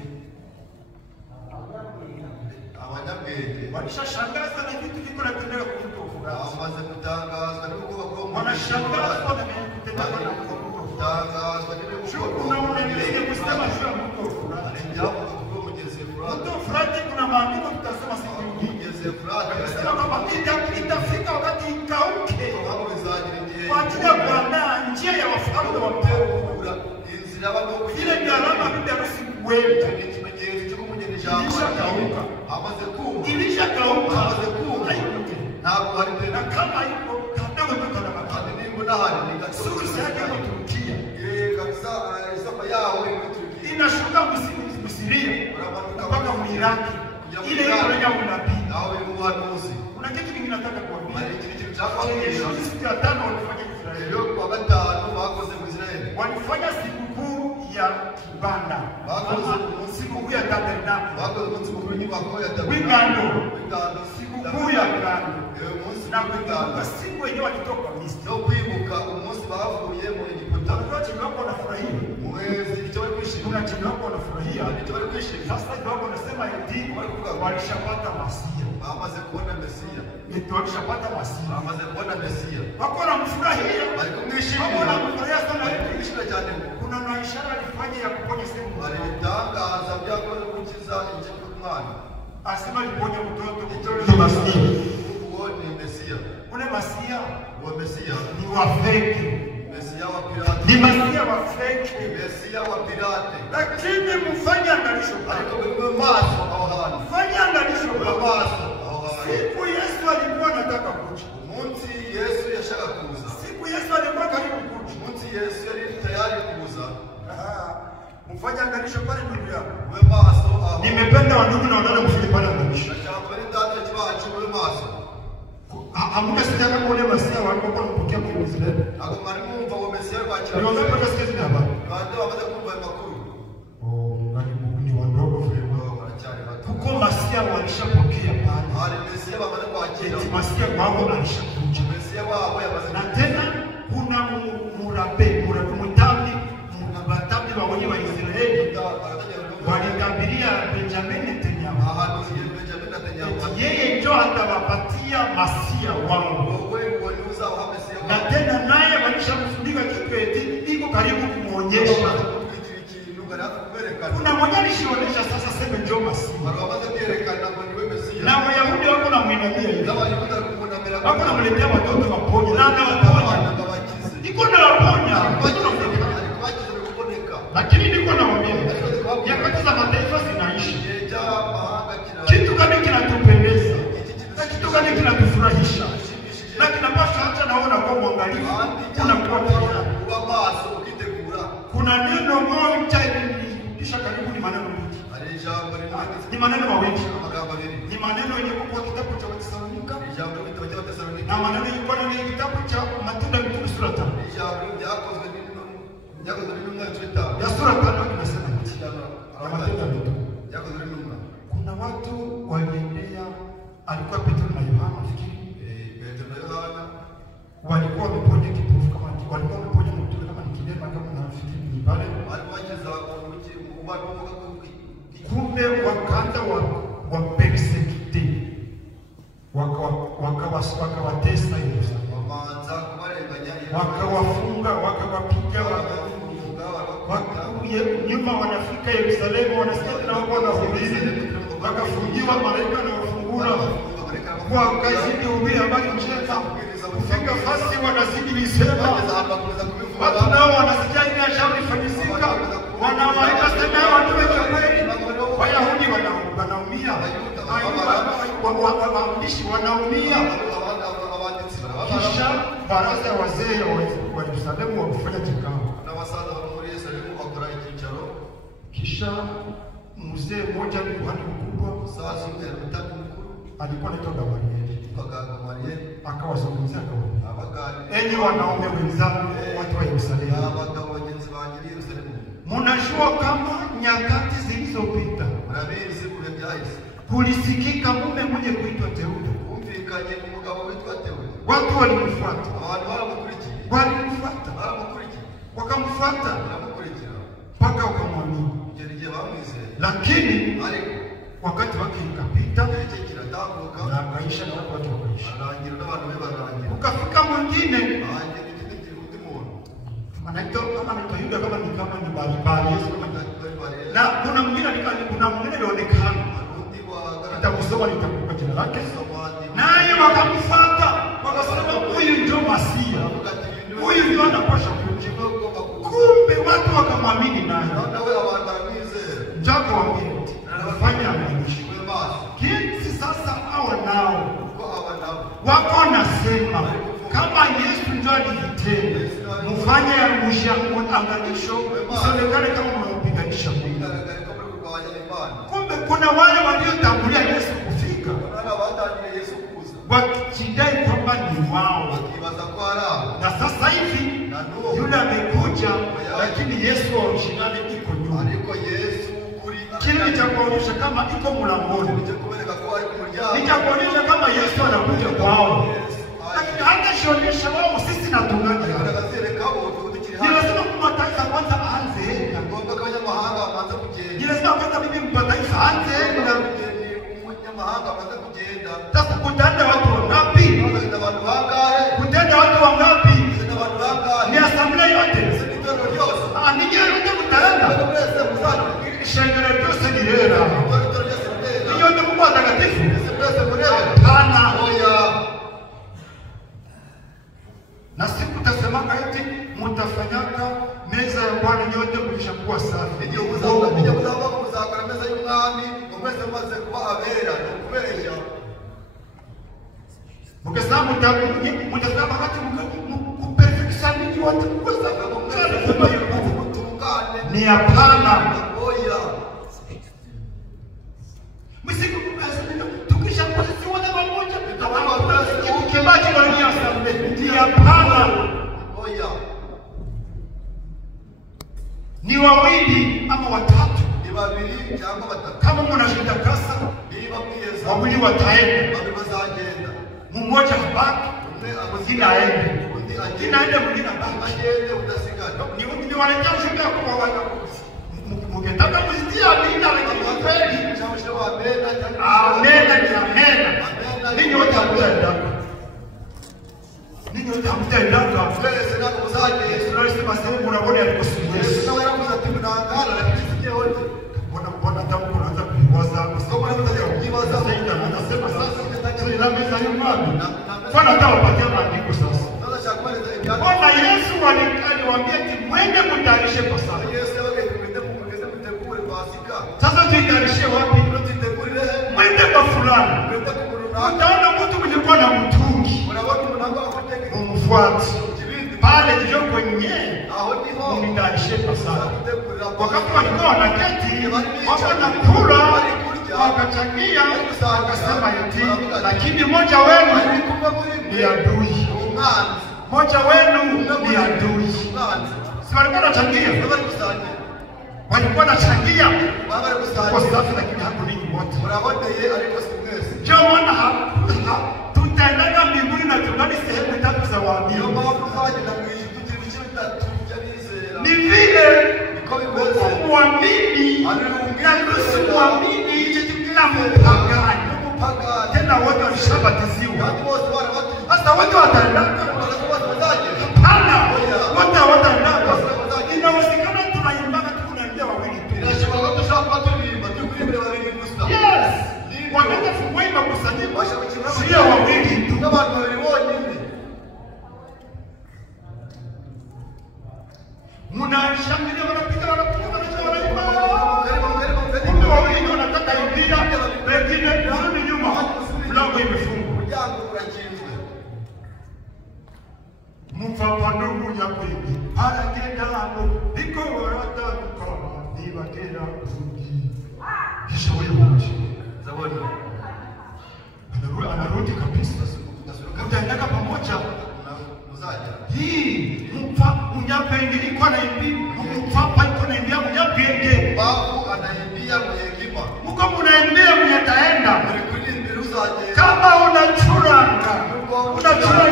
Abanyabwenge walishashangazwa na vitu viko na tendeka kuvuka ufugaji. bamaze gutangazwa n'uko bakoma. Wanashangazwa na vitu kutendeka na kuvuka ufugaji. Gutangazwa n'uko Kuna unaendelea kusema juu ya mto Frati. ibyavuga kuri umugezi Efurate. Mto Frati kuna maandiko tutasoma siku nyingine. Umugezi Efurate Sema kwamba itafika wakati ikauke aho bizagira igihe kwa ajili ya kuandaa njia ya wafalme wa Mungu. gutegura inzira y'abagabo Ile kugira ni alama ya bibi harusi kuweka. ni ikimenyetso cyo kumugena ijambo Ilishakauka. amaze kumva Ilishakauka. amaze kumva Haikuke. ntabwo hari Na tena kama iko kadogo tuko na makao. kandi nimba unahari ni Sura yake iko Turukia. kabisa isoko yawe ni Turukiya. Inashuka Msiria mpaka Iraki. Ile iko ya unabii. nawe ni umuhanuzi. Kuna kitu kingine nataka kuambia. Hari ikintu cyakwabwira Siku ya 5 walifanya Israeli. rero kuwa gatanu bakoze mu Israeli Walifanya sikukuu ya kibanda. Bakoze Sikukuu ya tabernakulo. bakoze umunsi mukuru w'inyubako ya Wigando. w'ingando Sikukuu ya ngano. umunsi Na w'ingando kukumbuka siku yenyewe walitoka Misri. no kwibuka umunsi bavuye mu Egiputa. Watoto chenye wako wanafurahia. Mwezi icyo bari kwishimira Kuna chenye wako wanafurahia. icyo bari kwishimira Sasa ndio wako wanasema eti walishapata Masia. bamaze kubona Mesiya Eti walishapata Masia. bamaze kubona Mesiya Wako wanamfurahia. bari Wako kumwishimira wanamfurahia sana bari eti. kumwishimira cyane. Kuna na ishara alifanya ya kuponya sehemu. hari ibitangaza byakoze gukiza igice cy'umwana. Asema aliponya mtoto mtoto Masia. Uwo ni Mesiya. Ule Masia Uwo Mesiya ni wa fake. Mesiya wa pirate. Ni Masia wa fake. Mesiya wa pirate. Lakini mfanye angalisho ariko pale. mwe maso aho hantu Mfanye angalisho mwe pale. maso aho hantu. Siku Yesu alikuwa anataka kuja. Umunsi Yesu yashaka kuza. Siku Yesu alikuwa karibu kuja. Umunsi Yesu yari tayari kuza. Mfanye angalisho pale ndugu yangu. Mwe maso aho. Nimependa wandugu na wadada mfanye pale angalisho. Ndashaka bari data kibacu mwe maso. Hamuna sitaka kuona masia walikuwa wanapokea kwa Israeli. Ako mwalimu mva wa Mesia kwa chini. Ndio mpaka sikia zile habari. Baada wapata kumva makuru. Ni wadogo vile. Kuko masia walishapokea pale. Hali Mesia wapata kwa chini. Masia wao alishakuja. Mesia wao yapata. Na tena kuna murabe mutambi mubatambi wa wenyewe wa Israeli. Walitabiria Benjamin Netanyahu. Yeye ndio atawapatia masia wao. Na tena naye walishamfunika kitu eti iko karibu kumuonyesha. Kuna mmoja alishionesha sasa sema ndio masia. Na Wayahudi wako na mwinamia hivi. Wako na mletea watoto waponye na anawaponya. Niko na waponya. Lakini niko na waambia nyakati za mataifa zinaishi. Kitu gani kinatupendeza? Na kitu gani kinatufurahisha? Na kinapaswa hata naona kwa mwangalifu unakuwa tayari. Kuna neno moja kisha karibu ni maneno mengi. Ni maneno mawili. Ni maneno yenye kwa kitabu cha Wathesalonika. Na maneno yalikuwa ni kitabu cha Matendo ya Mitume sura 5. Ya sura 5 inasema hivi. Ya Matendo ya Mitume. Kuna watu waliendea, alikuwa Petro na Yohana nafikiri. Walikuwa wameponya kipofu kama walikuwa wameponya mtu kama ni kilema kama nafikiri ni pale. Kumbe wakaanza wa persecute. Wakawatesa Yerusalemu. Wakawafunga, wakawapiga, nyuma wanafika Yerusalemu, wanasikia na wako wanahubiri, wakafungiwa, malaika na wafungura, wakazidi hubiri habari njema, kufika fasi wanazidi visema, watu nao wanasikia ile shauri fanyisika, wanawaita sema watu wenye kweli, Wayahudi wanaumia, waandishi wanaumia. Kisha baraza wazee wa Yerusalemu wakufanya kikao. Kisha mzee mmoja ni kuhani mkubwa, alikuwa anaitwa Gamalieli. Akawazungumzia kwa enyi wanaume wenzangu watu wa Yerusalemu, mnajua kama nyakati zilizopita kulisikika mume mmoja kuitwa Teuda. Watu walimfuata, wakamfuata mpaka wakamwamini. Lakini wakati wake ikapita na akaisha na watu wakaisha. Ukafika mwingine anaitwa Yuda kama ni baribari. Na kuna mwingine alionekana, nitakusoma nitakupa jina lake. Naye wakamfuata wakasema huyu ndio Masia, huyu ndio anapaswa kuja. Kumbe watu wakamwamini naye. Japo wameti fanya maisha kinsi sasa hawa nao wako nasema kama Yesu ndio alitenda, mfanye angalisho, usionekane kama mnapiganisha Mungu. Kumbe kuna wale waliotangulia Yesu kufika wakidai kwamba ni wao, na sasa hivi yule amekuja, lakini Yesu wa originali iko nyuma. Kile cha kuonyesha kama iko mlangoni, nitakuonyesha kama Yesu anakuja kwao, lakini hata shionyesha wao sisi na tungaji. Ni lazima mataifa kwanza aanze, ni lazima kwanza mimi mataifa aanze. Sasa kutenda watu wangapi? Kutenda watu wangapi? Ni asamblea yote. Nije yote kutenda. Shangara yote ni lera. Ni yote Mungu atakatifu. Hapana. Na siku tasemaka eti mutafanyaka meza ya Bwana yote mlishakuwa safi. Ndio kuzao kuzakara meza y'umwami umeze maze kuba abera kubesha. Mukasema mutafanya wakati kuperfection ni wote kwa sababu ni hapana. Msiku tukisha kusiwa na pamoja wawili ama watatu. ni babiri cyangwa batatu. Kama mnashinda kasa, niba bwiza wawili wataenda, babiri bazagenda, mmoja habaki, mwingine aende, mwingine aende, mwingine abaki. agende udasigara. Ni wanaja ushuhuda kwa wana mukitaka kusikia amina lakini kweli cyangwa amena amena ni amena. Ninyi wote hamtaenda, ninyi wote hamtaenda. twese nako muzagenda. Tunasema sema unabona alikosudia Yesu nawe yaravuze ati mnangana lakini sije wote. mbona tamu kuanza kuiwaza Kama unataka kujiwaza sasa anasema sasa ila meza ni mwapi bwana atawapatia maandiko sasa. sasa chakweleza ibyago. Bwana Yesu aliwaambia eti mwende mtayarishe Pasaka. Yesu yabaga kumende mugeze mutegure Pasika. Sasa tuitayarishe wapi? Tutegurire Mwende kwa fulani. mwende kumuruna. Utaona mtu mlikuwa na mtungi Unabona mnango akutege umfuate kibindi. pale ndio kwenye Aho niho mtayarishe Pasaka. tutegurira Wakati walikuwa wanaketi wanakula wakachangia wakasema eti lakini mmoja wenu ni adui, mmoja wenu ni adui. Si walikuwa wanachangia, walikuwa wanachangia kwa sababu, lakini hakuninyi wote. Ndio maana tutaendaga mbinguni na tungali sehemu tatu za waamini. Ni vile muamini na nusu muamini na mpagani, tena wote walishabatiziwa. Sasa wote wataenda? Hapana, wote hawataenda. Inawezekana tunaimbaga tunaambia wawili tu. Yes, wakati fungua makusanyiko sio wawili tu. Mnashangilia, wanapiga wanaimba. Kumbe wawili ndio wanataka ingia, wengine kurudi nyuma, mlango imefungwa. Mfafanuzi ya kweli anatendalo iko hata kama ni wakera kurudi. Kisha wewe anarudi kabisa. Mtaendaka pamoja. Hii mnyape ilikuwa na imbi, mfapa iko na imbia mnyapenge. Babu anaimbia mwenye hekima. Mko mnaimbia mnyataenda. Kama unachuranga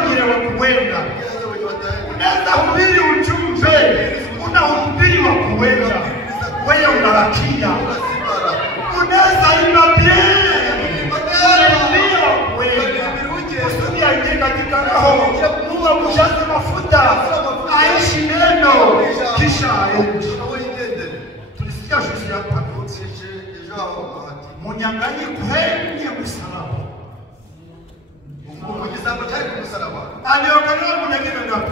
ngire wa kuwenda. Unaweza hubiri ujumbe, unahubiri wa kuwenda. Wewe unawakia. Unaweza imabie. Kusudi aingie katika roho, Mungu mshazi mafuta, aishi neno, kisha aende. Tulisikia juzi hapa, munyang'anyi kwenye msalaba. Aliokolewa muda gani ngapi?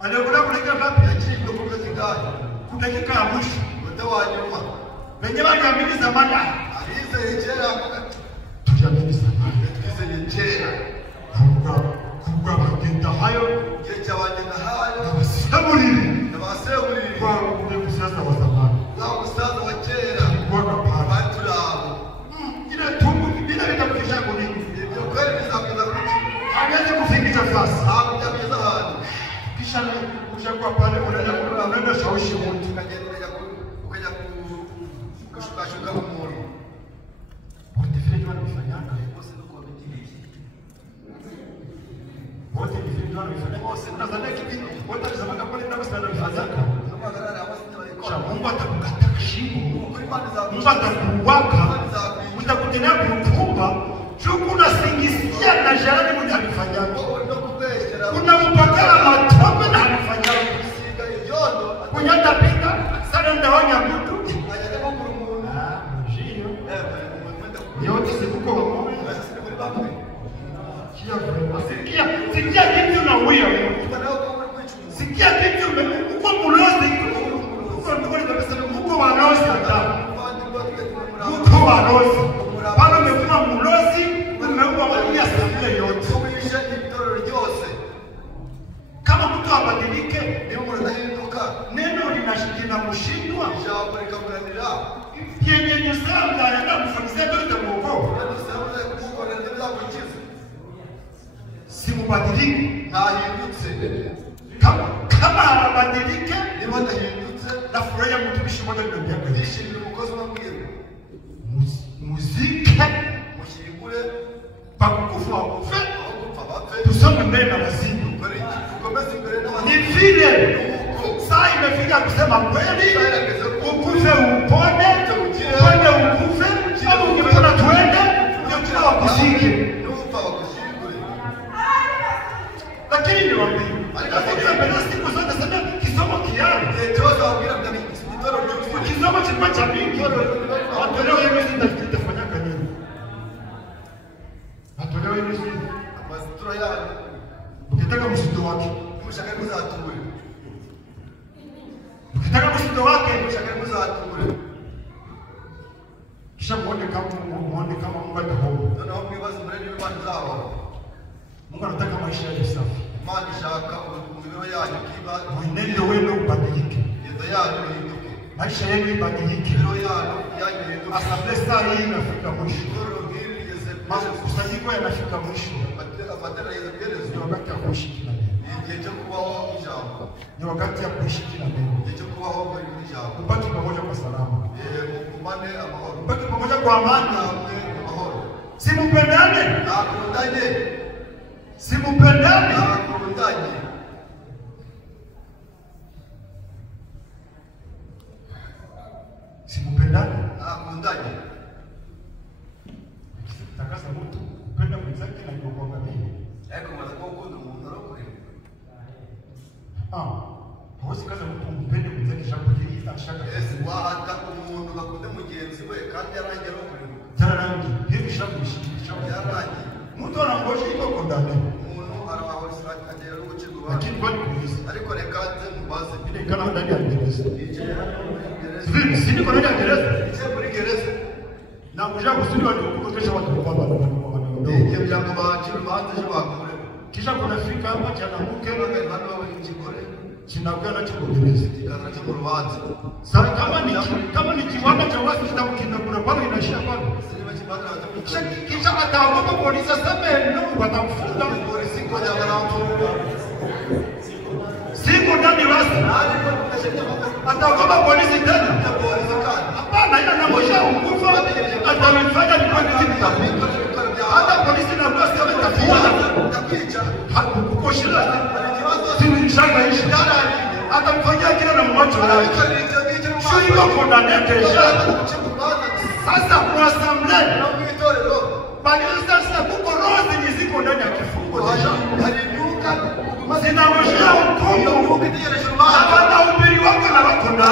Aliokolewa muda gani ngapi? Kudakika ya mwisho. Wenye waliamini zamani, tukiamini zamani, kubwa bagenda hayo, wasaburi kwa ule msasa wa zamani, kwa kapara, ile tumbu bila vitakufisha kunini, hawezi kufikisha sasa. Kisha ushakuwa pale, unaenda shawishi mtu kushuka mmoja. Wote vile wanafanyana. Wote vile wanafanyana. Unadhani kipi? Wote wanasema pale ndio sana wanafanyana. Mungu atakukata shingo. Mungu atakuwaka. Utakutenea kukumba. Chuku unasingizia na jarani mwenye alifanyana. Unampokea matope na alifanyana. Kunyata pika sana ndawanya mtu. Yote sikuko wa sikia kitu na huyo. Sikia kitu uko mulozi. Uko walozi hata. Uko walozi. Pano umekuwa mulozi, umekuwa wali asili yote. Kama mtu abadilike, neno linashikina mshindwa. Yenye nisanga anaenda kufundisha ndio itamuokoa. Simu kubadilika. ntahindutse. Kama habadilike, Niba adahindutse, nafurahia mtumishi mmoja aliniambia ndishimira umukozi w'amabwirwa. muzike Mushyingure pakukufa wakufe, aho gupfa bapfe. tusonge mbele na lazima. Tukomeze imbere n'abandi. Ni vile saa imefika kusema kweli, ukufe upone, upone ukufe, au ungepona tuende, ndio kila wakuzike. N'upfa bakushyingure. Lakini niwaambie, alikapokuwa siku zote sana kisomo kiani. Igihe cyose wabwira ngo igitoro cy'ubuzima. Kisomo kilikuwa cha mingi. Watolewa hivi sitafanyaka nini? Watolewa hivi sisi. Amasitura yanyu. Ukitaka msitu wake. Mushaka muzatubure. Ukitaka msitu wake, Mushaka muzatubure. kisha muone kama Mungu ataona. Noneho mwibaze umurebe w'Imana uzabona. Mungu anataka maisha yako safi. Imana ishaka imibereho yanyu kiba. Mwenendo wenu ubadilike. Ngendo yanyu ihinduke. Maisha yenu ibadilike. Imibereho yanyu ihinduke. Asante saa hii inafika mwisho. Igororo ngiri rigeze Makusanyiko yanafika mwisho. afatana yeze byerezo. Ni wakati ya kuishi kila neno. Ni igihe cyo kubaho ijambo. Ni wakati ya kuishi kila neno. Igihe cyo kubaho muri ijambo. Ubaki pamoja kwa salama. Mugumane amahoro. Ubaki pamoja kwa amani. Namwe amahoro. Simupendane. Nakundanye. Simupendane. Nakundanye. Simupendane. Nakundanye. Takasa mtu kupenda mwenzake na kukuangalia. Ariko maze kuba ukunda umuntu arakureba. Hawezi kaza mtu mpende mwenzake shaka kujiri ashaka. Ese wahata umuntu bakunde mugenzi we kandi yarangiye arakureba. Tena rangi hivi shaka kushikisha. Yarangiye. Mtu anangosha iko kondane. Umuntu arabahorisa akagera n'ubucirwa. Lakini kwani kuuliza. Ariko reka nze mubaze. Ile kana ndani ya gereza. Yicaye hano muri gereza. Vipi si niko ndani ya gereza? Yicaye muri gereza. Na kuja kusudi walikukosha watu kwa baba. Igihe byanga bakira urubanza ejo bakureba. Kisha kunafika hapa chanamke Kera hano babona ikigore. chinakuwa na chukugereza. Kikaza cyo mu rubanza. Sasa kama ni kiwanda cha watu kitakukina kuna pale inaishia pale. Niba kibanza Kisha batamushaka. kisha ataogopa polisi aseme no watamfunga. Polisi ngoja baramfunga. Siku ndani basi. Ariko tukashenya makuru. Ataogopa polisi tena. Polisi kandi. Hapana, ila namosha ukufa atamfanya ni kwa nini tapika. Hata polisi na bosi ametafuta. Takwica. Hakukukoshia. Sisi shaka ishi. Atamfanyia kile na mwacho wake. Sio hivyo kuna kesha. Sasa kwa assembly bali sasa kuko rozi ni ziko ndani ya kifungo deja. Zinaoshia hukumu. Hapana ubiri wako na wako na.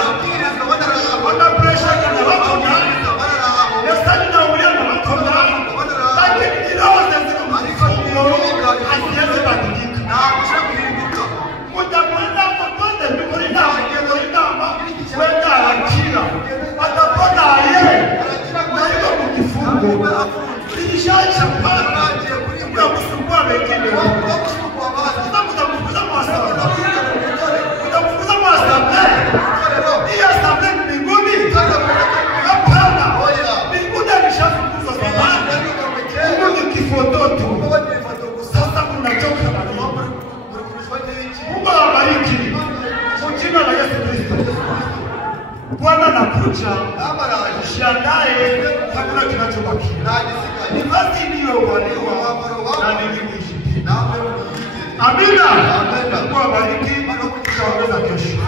Wana pressure na wako na. Yasani na ulia na wako na. Lakini kirozi ziko mkifungo. Asiweze badilika. Mutakwenda mpote mikorina mikorina kwenda akira. Atapona yeye. Na yuko mkifungo. Ilishaisha pana. Kuna kusumbua wengine. Utamfukuza mwasaba. Utamfukuza mwasaba. Hii asaba ni mbinguni. Hapana. Mbinguni alishafukuzwa zamani. Mungu ni kifototo. Sasa kunachoka na Mungu. Mungu awabariki. Kwa jina la Yesu Kristo. Bwana anakuja. Ushandae hakuna kinachobakia. Ni basi iliyowaliwa na niliishi. Amina. Mungu awabariki. Tutaongeza kesho.